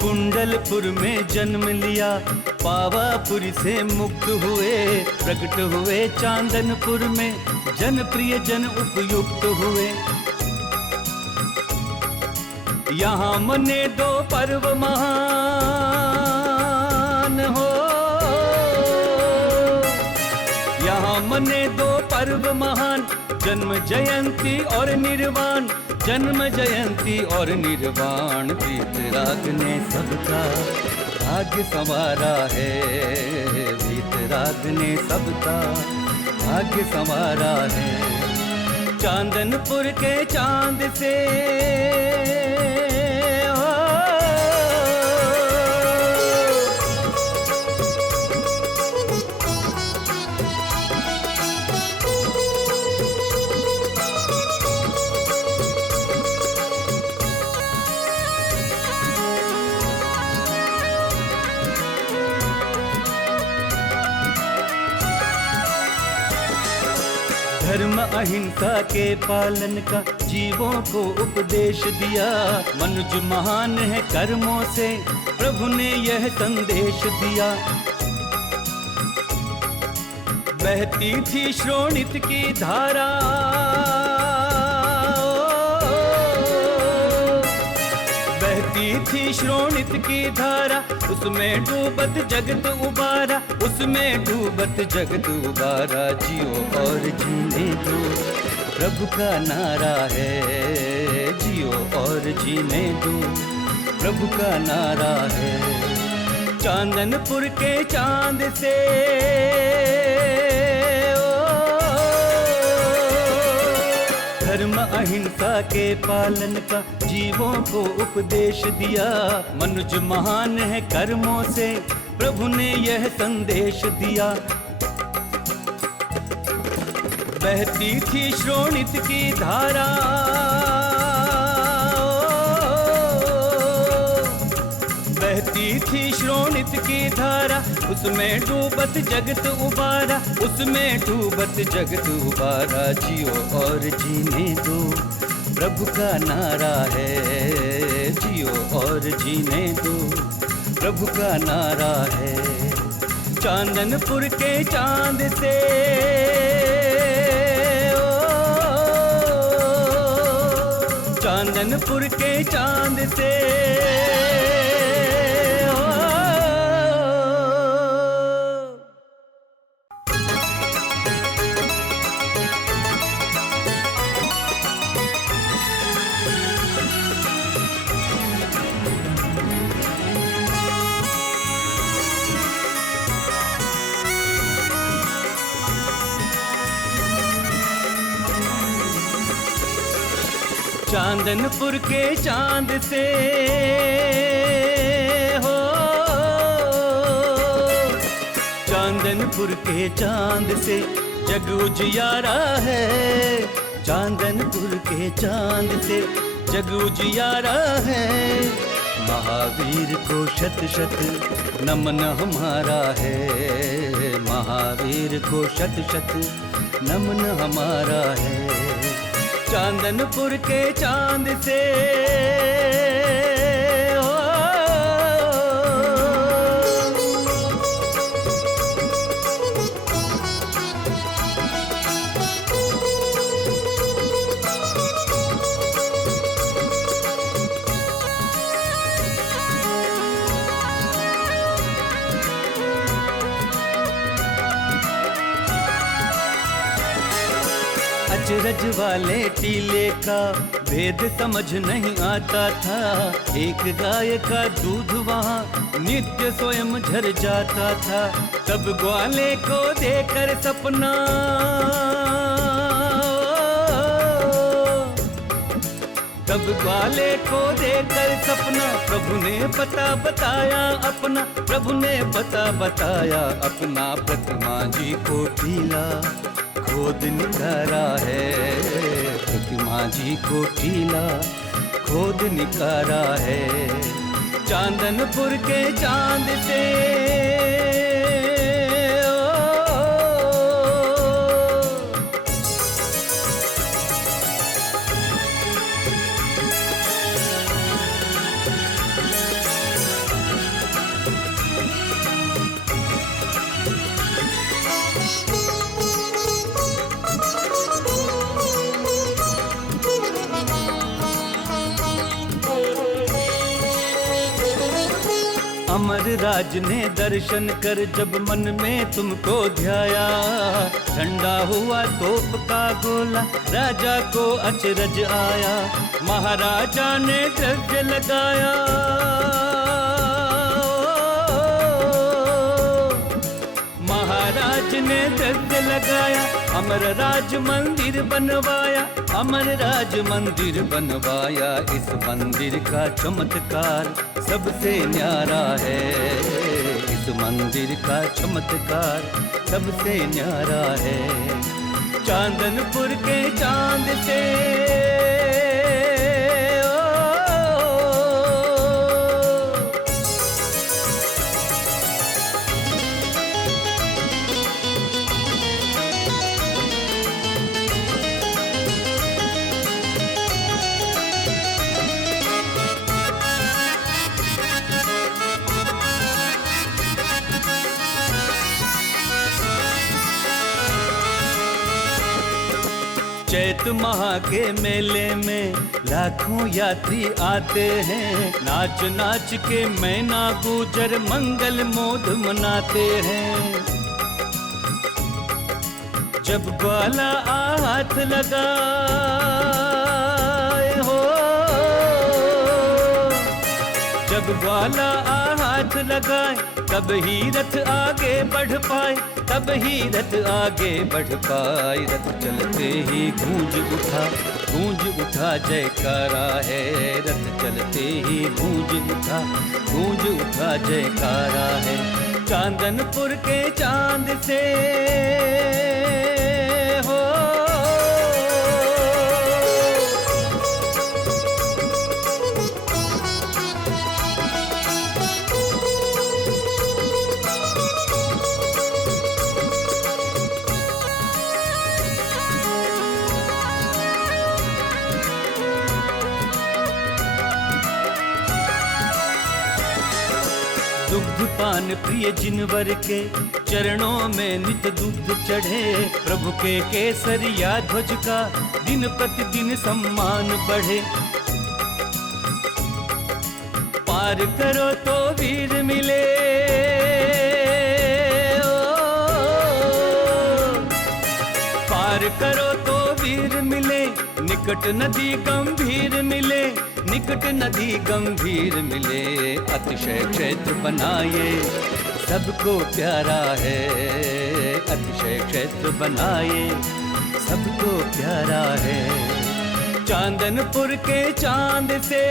कुंडलपुर में जन्म लिया, पावापुर से मुक्त हुए, प्रकट हुए चांदनपुर में, जनप्रिय जन उपयुक्त हुए। यहाँ मने दो पर्व महान हो, यहाँ मने दो पर्व महान, जन्म जयंती और निर्वाण, जन्म जयंती और निर्वाण। वीतराग ने सबका भाग्य संवारा है, वीतराग ने सबका भाग्य संवारा है। चांदनपुर के चांद से धर्म अहिंसा के पालन का जीवों को उपदेश दिया। मनुज महान है कर्मों से, प्रभु ने यह संदेश दिया। बहती थी श्रोणित की धारा, बहती थी श्रोणित की धारा, उसमें डूबत जगत उबारा, उसमें डूबत जगत उबारा। जियो और जीने दो, प्रभु का नारा है, जियो और जीने दो, प्रभु का नारा है। चांदनपुर के चांद से धर्म अहिंसा के पालन का जीवों को उपदेश दिया। मनुज महान है कर्मों से, प्रभु ने यह संदेश दिया। बहती थी श्रोणित की धारा, बहती थी श्रोणित की धारा, उसमें डूबत जगत उबारा, उसमें डूबत जगत उबारा। जियो और जीने दो, प्रभु का नारा है, जियो और जीने दो, प्रभु का नारा है। चांदनपुर के चांद से चांदनपुर के चांद से चांदनपुर के चांद से हो, चांदनपुर के चांद से जग उजियारा है। चांदनपुर के चांद से जग उजियारा है। महावीर को शत शत नमन हमारा है, महावीर को शत शत नमन हमारा है। चांदनपुर के चांद से अचरज वाले टीले का भेद समझ नहीं आता था। एक गाय का दूध वहाँ नित्य स्वयं झर जाता था। तब ग्वाले को देकर सपना तब ग्वाले को देकर सपना प्रभु ने पता बताया अपना, प्रभु ने पता बताया अपना, प्रतिमा जी को टीला खोद निकारा है, प्रतिमा जी को टीला खोद निकारा है, चांदनपुर के चांद से। अमर राज ने दर्शन कर जब मन में तुमको ध्याया, ठंडा हुआ तोप का गोला राजा को अचरज आया, महाराजा ने द्रव्य लगाया, महाराज ने द्रव्य लगाया, अमर राज मंदिर बनवाया, अमर राज मंदिर बनवाया, इस मंदिर का चमत्कार सबसे न्यारा है, इस मंदिर का चमत्कार सबसे न्यारा है, चांदनपुर के चांद से। चैत माह के मेले में लाखों यात्री आते हैं, नाच नाच के मैना गुजर मंगल मोद मनाते हैं, जब ग्वाला हाथ लगाए हो, जब ग्वाला हाथ लगाए तब ही रथ आगे बढ़ पाए, तब ही रथ आगे बढ़ पाए, रथ चलते ही गूंज उठा जयकारा है, रथ चलते ही गूंज उठा जयकारा है, चांदनपुर के चांद से हो। दुग्ध पान प्रिय जिनवर के चरणों में नित दुग्ध चढ़े, प्रभु के केसरिया ध्वज का दिन प्रतिदिन सम्मान बढ़े, पार करो तो वीर मिले, पार करो तो वीर मिले, निकट नदी गंभीर मिले, निकट नदी गंभीर मिले, अतिशय क्षेत्र बनाए सबको प्यारा है, अतिशय क्षेत्र बनाए सबको प्यारा है, चांदनपुर के चांद से।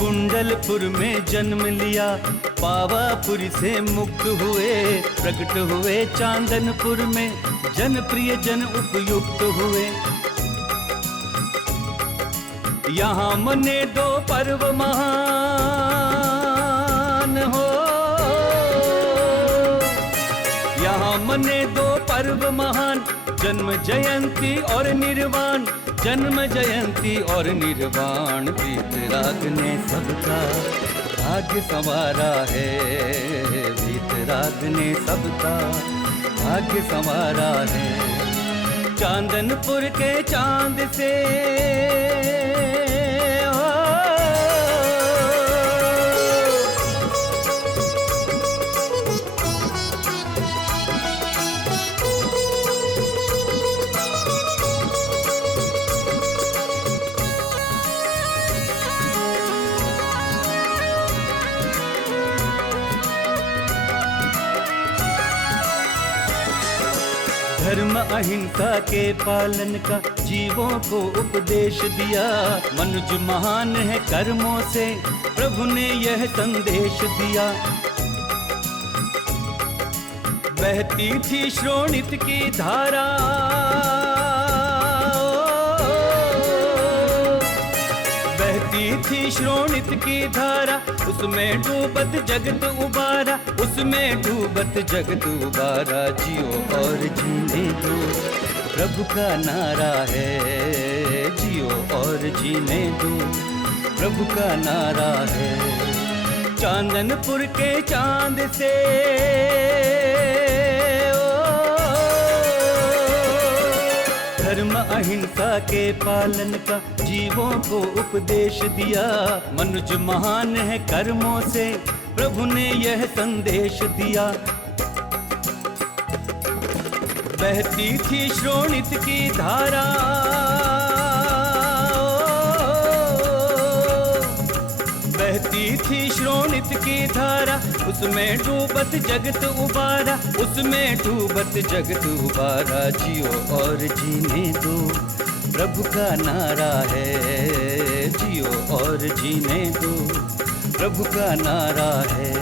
कुंडलपुर में जन्म लिया, पावापुरी से मुक्त हुए, प्रकट हुए चांदनपुर में, जनप्रिय जन उपयुक्त हुए, यहाँ मने दो पर्व महान हो, यहाँ मने दो पर्व महान, जन्म जयंती और निर्वाण, जन्म जयंती और निर्वाण, वीतराग ने सबका भाग्य संवारा है, वीतराग ने सबका भाग्य संवारा है, चांदनपुर के चांद से। धर्म अहिंसा के पालन का जीवों को उपदेश दिया। मनुज महान है कर्मों से, प्रभु ने यह संदेश दिया। बहती थी श्रोणित की धारा, बहती थी श्रोणित की धारा, उसमें डूबत जगत उबारा, उसमें डूबत जगत उबारा। जियो और जीने दो, प्रभु का नारा है। जियो और जीने दो, प्रभु का नारा है। चांदनपुर के चांद से धर्म अहिंसा के पालन का जीवों को उपदेश दिया। मनुज महान है कर्मों से, प्रभु ने यह संदेश दिया। बहती थी श्रोणित की धारा, बहती थी श्रोणित की धारा, उसमें डूबत जगत उबारा, उसमें डूबत जगत उबारा। जियो और जीने दो, प्रभु का नारा है। जियो और जीने दो, प्रभु का नारा है।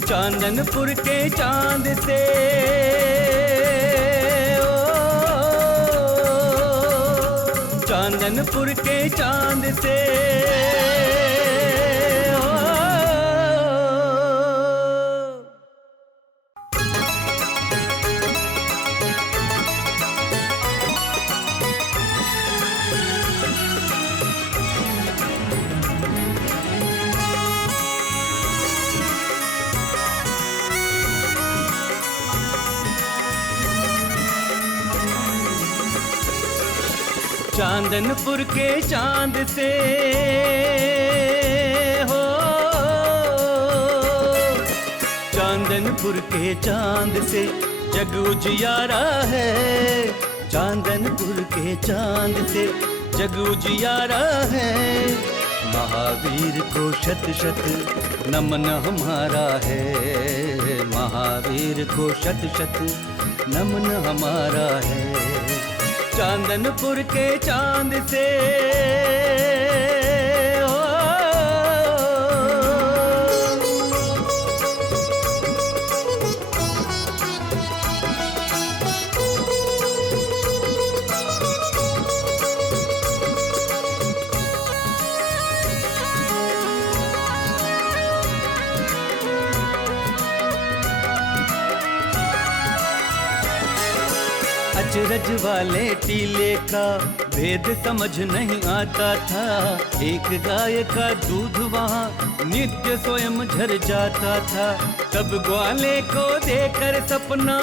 चांदनपुर के चांद से चांदनपुर के चांद से चांदनपुर के चांद से हो, चांदनपुर के चांद से जग उजियारा है। चांदनपुर के चांद से जग उजियारा है। महावीर को शत शत नमन हमारा है। महावीर को शत शत नमन हमारा है। चांदनपुर के चांद से अचरज वाले टीले का भेद समझ नहीं आता था। एक गाय का दूध वहाँ नित्य स्वयं झर जाता था। तब ग्वाले को देकर सपना,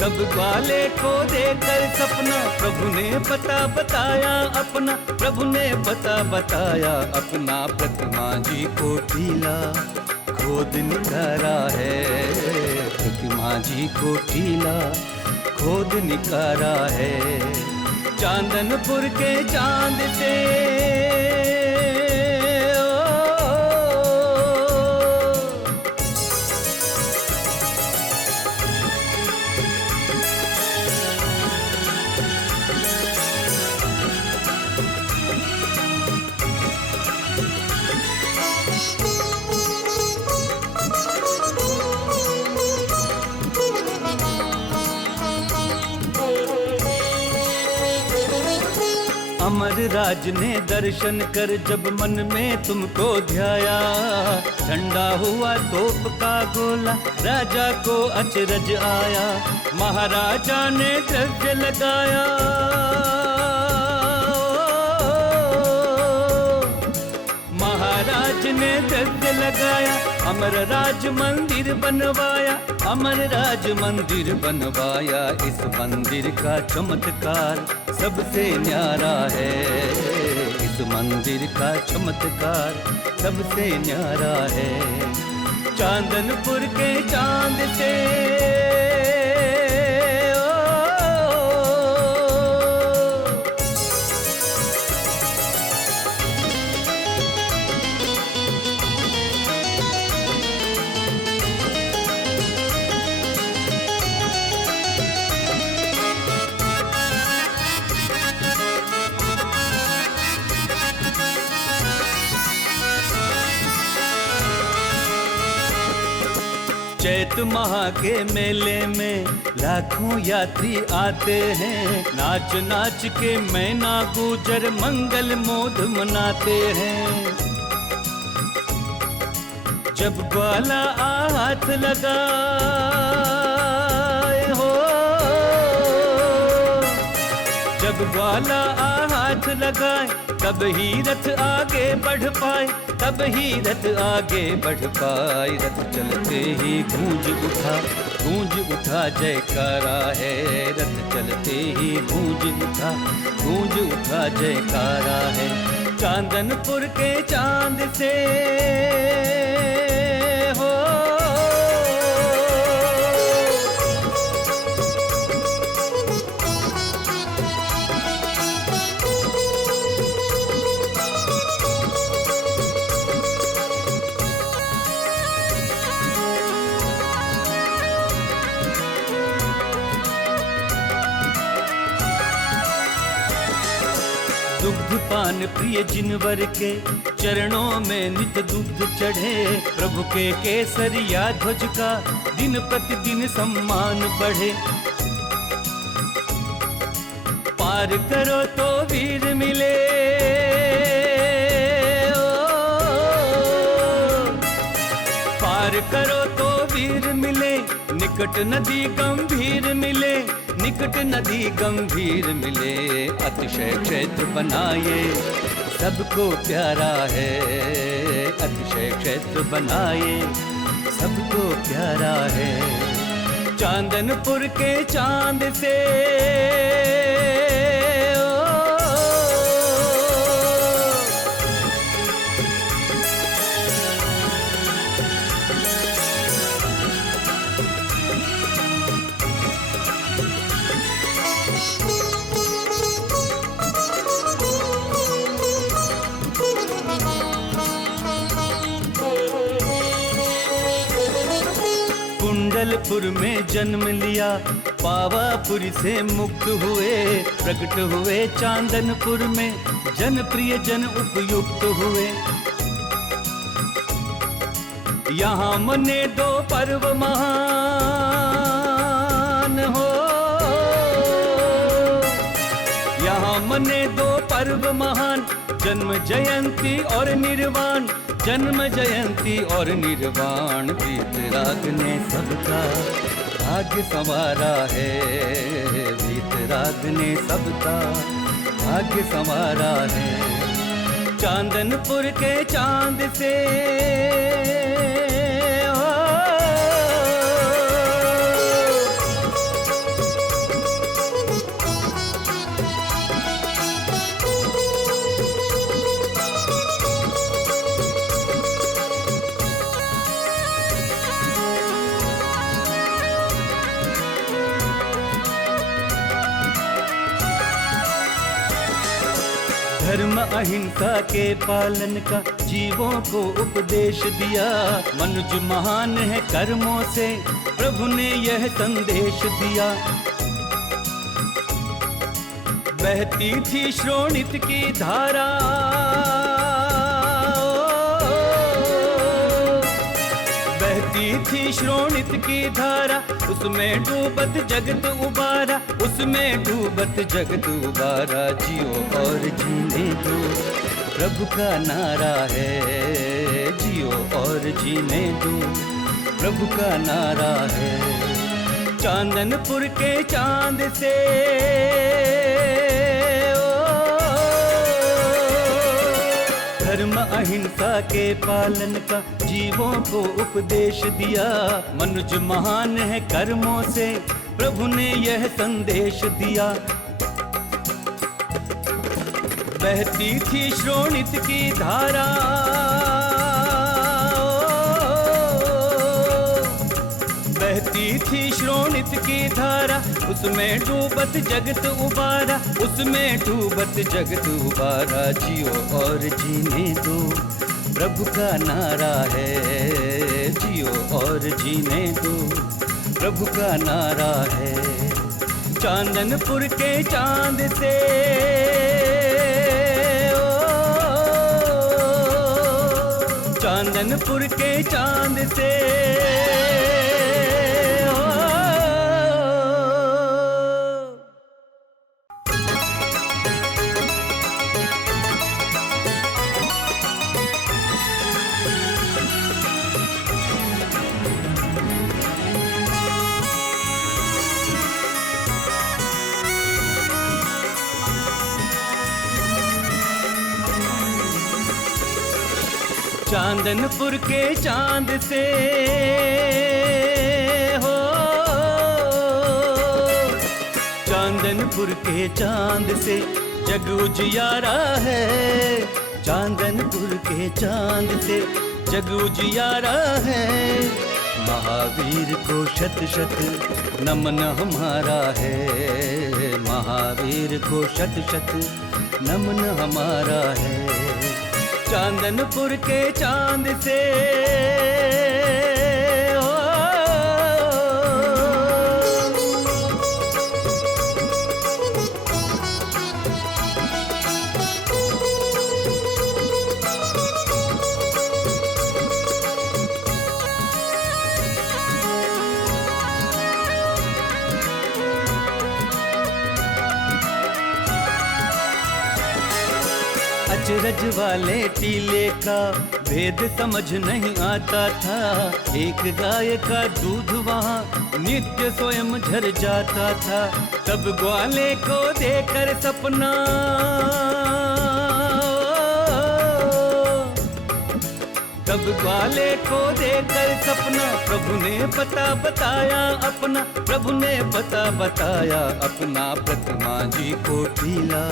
तब ग्वाले को देकर सपना, प्रभु ने पता बताया अपना, प्रभु ने पता बताया अपना। प्रतिमा जी को टीला खोद निकारा है। प्रतिमा जी को टीला खोद निकारा है। चांदनपुर के चांद से अमर राज ने दर्शन कर जब मन में तुमको ध्याया। ठंडा हुआ तोप का गोला राजा को अचरज आया। महाराजा ने द्रव्य लगाया, महाराज ने द्रव्य लगाया। अमर राज मंदिर बनवाया, अमर राज मंदिर बनवाया। इस मंदिर का चमत्कार सबसे न्यारा है। इस मंदिर का चमत्कार सबसे न्यारा है। चांदनपुर के चांद से चैत माह के मेले में लाखों यात्री आते हैं, नाच नाच के मैना गुजर मंगल मोद मनाते हैं। जब ग्वाला हाथ लगाए हो, जब ग्वाला हाथ लगाए तब ही रथ आगे बढ़ पाए, तब ही रथ आगे बढ़ पाए। रथ चलते ही गूंज उठा जयकारा है, रथ चलते ही गूंज उठा जयकारा है। चांदनपुर के चांद से हो, दुग्ध पान प्रिय जिनवर के चरणों में नित दुग्ध चढ़े। प्रभु के केसरिया ध्वज का दिन प्रतिदिन सम्मान बढ़े। पार करो तो वीर मिले, पार करो तो वीर मिले। निकट नदी गंभीर मिले, निकट नदी गंभीर मिले। अतिशय क्षेत्र बनाए सबको प्यारा है, अतिशय क्षेत्र बनाए सबको प्यारा है। चांदनपुर के चांद से कुंडलपुर में जन्म लिया, पावापुरी से मुक्त हुए। प्रकट हुए चांदनपुर में, जनप्रिय जन उपयुक्त हुए। यहाँ मने दो पर्व महान हो, यहाँ मने दो पर्व महान। जन्म जयंती और निर्वाण, जन्म जयंती और निर्वाण। वीतराग ने सबका भाग्य संवारा है, वीतराग ने सबका भाग्य संवारा है। चांदनपुर के चांद से धर्म अहिंसा के पालन का जीवों को उपदेश दिया। मनुज महान है कर्मों से, प्रभु ने यह संदेश दिया। बहती थी श्रोणित की धारा, बहती थी श्रोणित की धारा। उसमें डूबत जगत उबारा, उसमें डूबत जगत उबारा। जियो और जीने दो, प्रभु का नारा है। जियो और जीने दो, प्रभु का नारा है। चांदनपुर के चांद से धर्म अहिंसा के पालन का जीवों को उपदेश दिया। मनुज महान है कर्मों से, प्रभु ने यह संदेश दिया। बहती थी श्रोणित की धारा, बहती थी श्रोणित की धारा। उसमें डूबत जगत उबारा, उसमें डूबत जगत उबारा। जियो और जीने दो, प्रभु का नारा है। जियो और जीने दो, प्रभु का नारा है। चांदनपुर के चांद से चांदनपुर के चांद से चांदनपुर के चांद से हो, चांदनपुर के चांद से जग उजियारा है। चांदनपुर के चांद से जग उजियारा है। महावीर को शत शत नमन हमारा है। महावीर को शत शत नमन हमारा है। चांदनपुर के चांद से अचरज वाले टीले का भेद समझ नहीं आता था। एक गाय का दूध वहाँ नित्य स्वयं झर जाता था। तब ग्वाले को देकर सपना, तब ग्वाले को देकर सपना प्रभु ने पता बताया अपना। प्रभु ने पता बताया अपना। प्रतिमा जी को टीला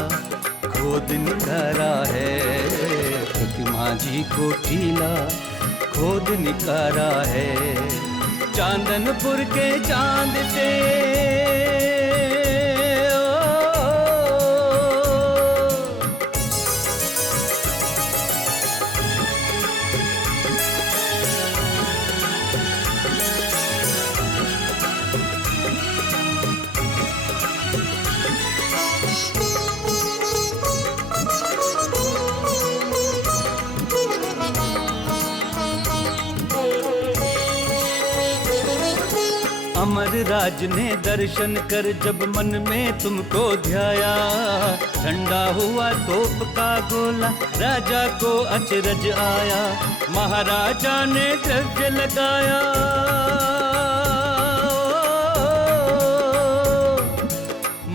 खोद निकारा है। प्रतिमा जी को टीला खोद निकारा है। चांदनपुर के चांद से अमर राज ने दर्शन कर जब मन में तुमको ध्याया। ठंडा हुआ तोप का गोला राजा को अचरज आया। महाराजा ने द्रव्य लगाया।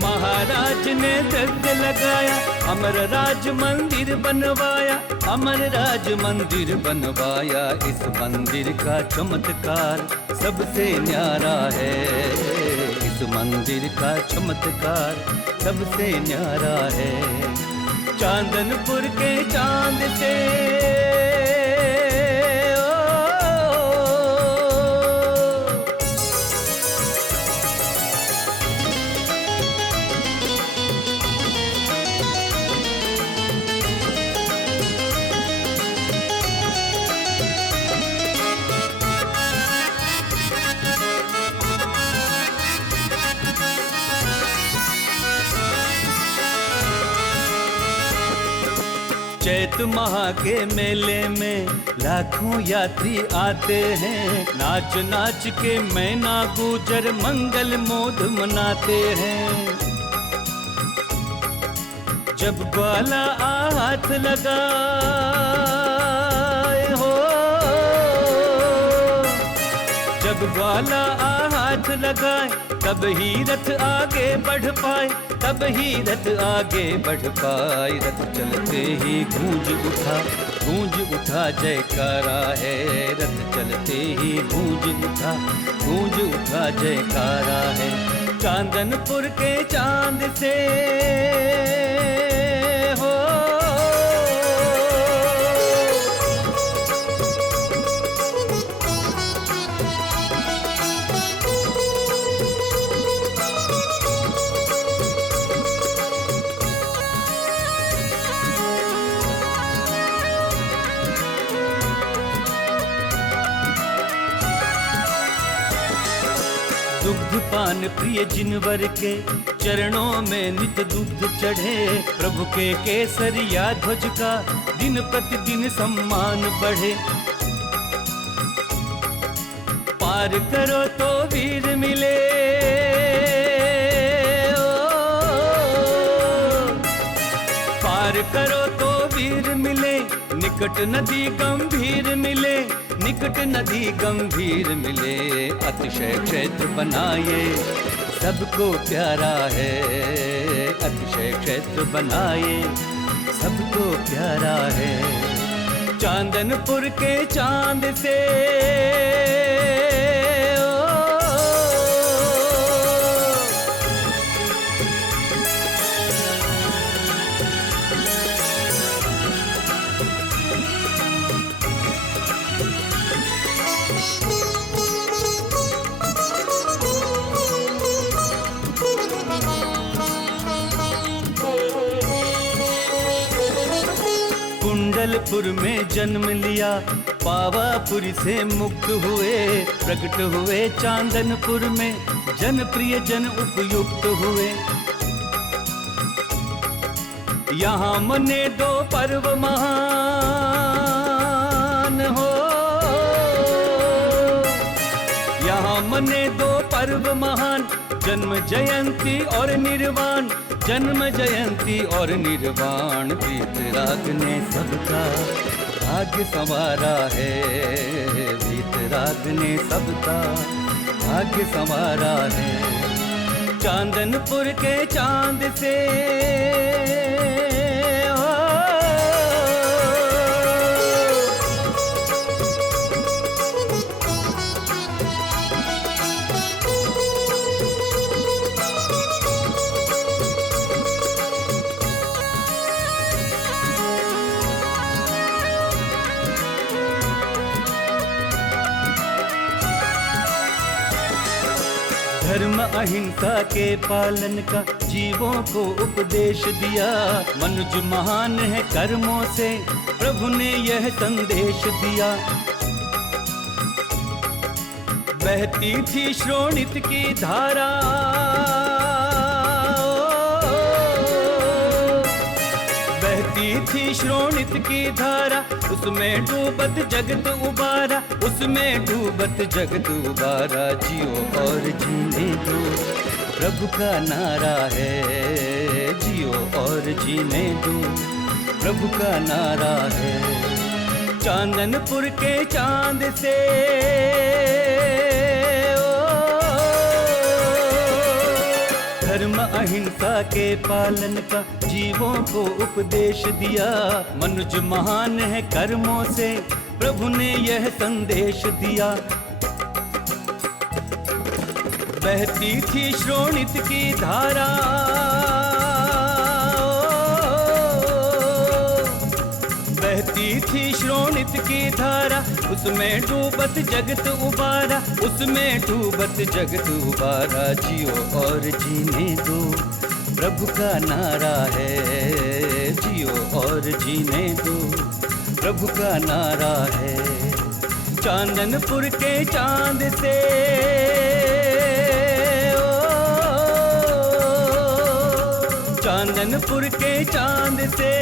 महाराज ने द्रव्य लगाया। अमर राज मंदिर बनवाया। अमर राज मंदिर बनवाया। इस मंदिर का चमत्कार सबसे न्यारा है। इस मंदिर का चमत्कार सबसे न्यारा है। चांदनपुर के चांद से चैत माह के मेले में लाखों यात्री आते हैं। नाच नाच के मैना गुजर मंगल मोद मनाते हैं। जब ग्वाला हाथ लगाए हो, जब ग्वाला हाथ लगाए तब ही रथ आगे बढ़ पाए। तब ही रथ आगे बढ़ पाए। रथ चलते ही गूंज उठा जयकारा है। रथ चलते ही गूंज उठा जयकारा है। चांदनपुर के चांद से हो, दुग्ध पान प्रिय जिनवर के चरणों में नित दुग्ध चढ़े। प्रभु के केसरिया ध्वज का दिन प्रतिदिन सम्मान बढ़े। पार करो तो वीर मिले। पार करो तो वीर मिले। निकट नदी गंभीर मिले। निकट नदी गंभीर मिले। अतिशय क्षेत्र बनाए सबको प्यारा है। अतिशय क्षेत्र बनाए सबको प्यारा है। चांदनपुर के चांद से कुंडलपुर में जन्म लिया, पावापुरी से मुक्त हुए, प्रकट हुए चांदनपुर में, जनप्रिय जन उपयुक्त हुए। यहाँ मने दो पर्व महान हो, यहाँ मने दो पर्व महान, जन्म जयंती और निर्वाण, जन्म जयंती और निर्वाण। वीतराग ने सबका भाग्य संवारा है, वीतराग ने सबका भाग्य संवारा है। चांदनपुर के चांद से धर्म अहिंसा के पालन का जीवों को उपदेश दिया। मनुज महान है कर्मों से, प्रभु ने यह संदेश दिया। बहती थी श्रोणित की धारा, बहती थी श्रोणित की धारा, उसमें डूबत जगत उबारा, उसमें डूबत जगत उबारा। जियो और जीने दो, प्रभु का नारा है, जियो और जीने दो, प्रभु का नारा है। चांदनपुर के चांद से धर्म अहिंसा के पालन का जीवों को उपदेश दिया। मनुज महान है कर्मों से, प्रभु ने यह संदेश दिया। बहती थी श्रोणित की धारा, बहती थी श्रोणित की धारा, उसमें डूबत जगत उबारा, उसमें डूबत जगत उबारा। जियो और जीने दो, प्रभु का नारा है, जियो और जीने दो, प्रभु का नारा है। चांदनपुर के चांद से चांदनपुर के चांद से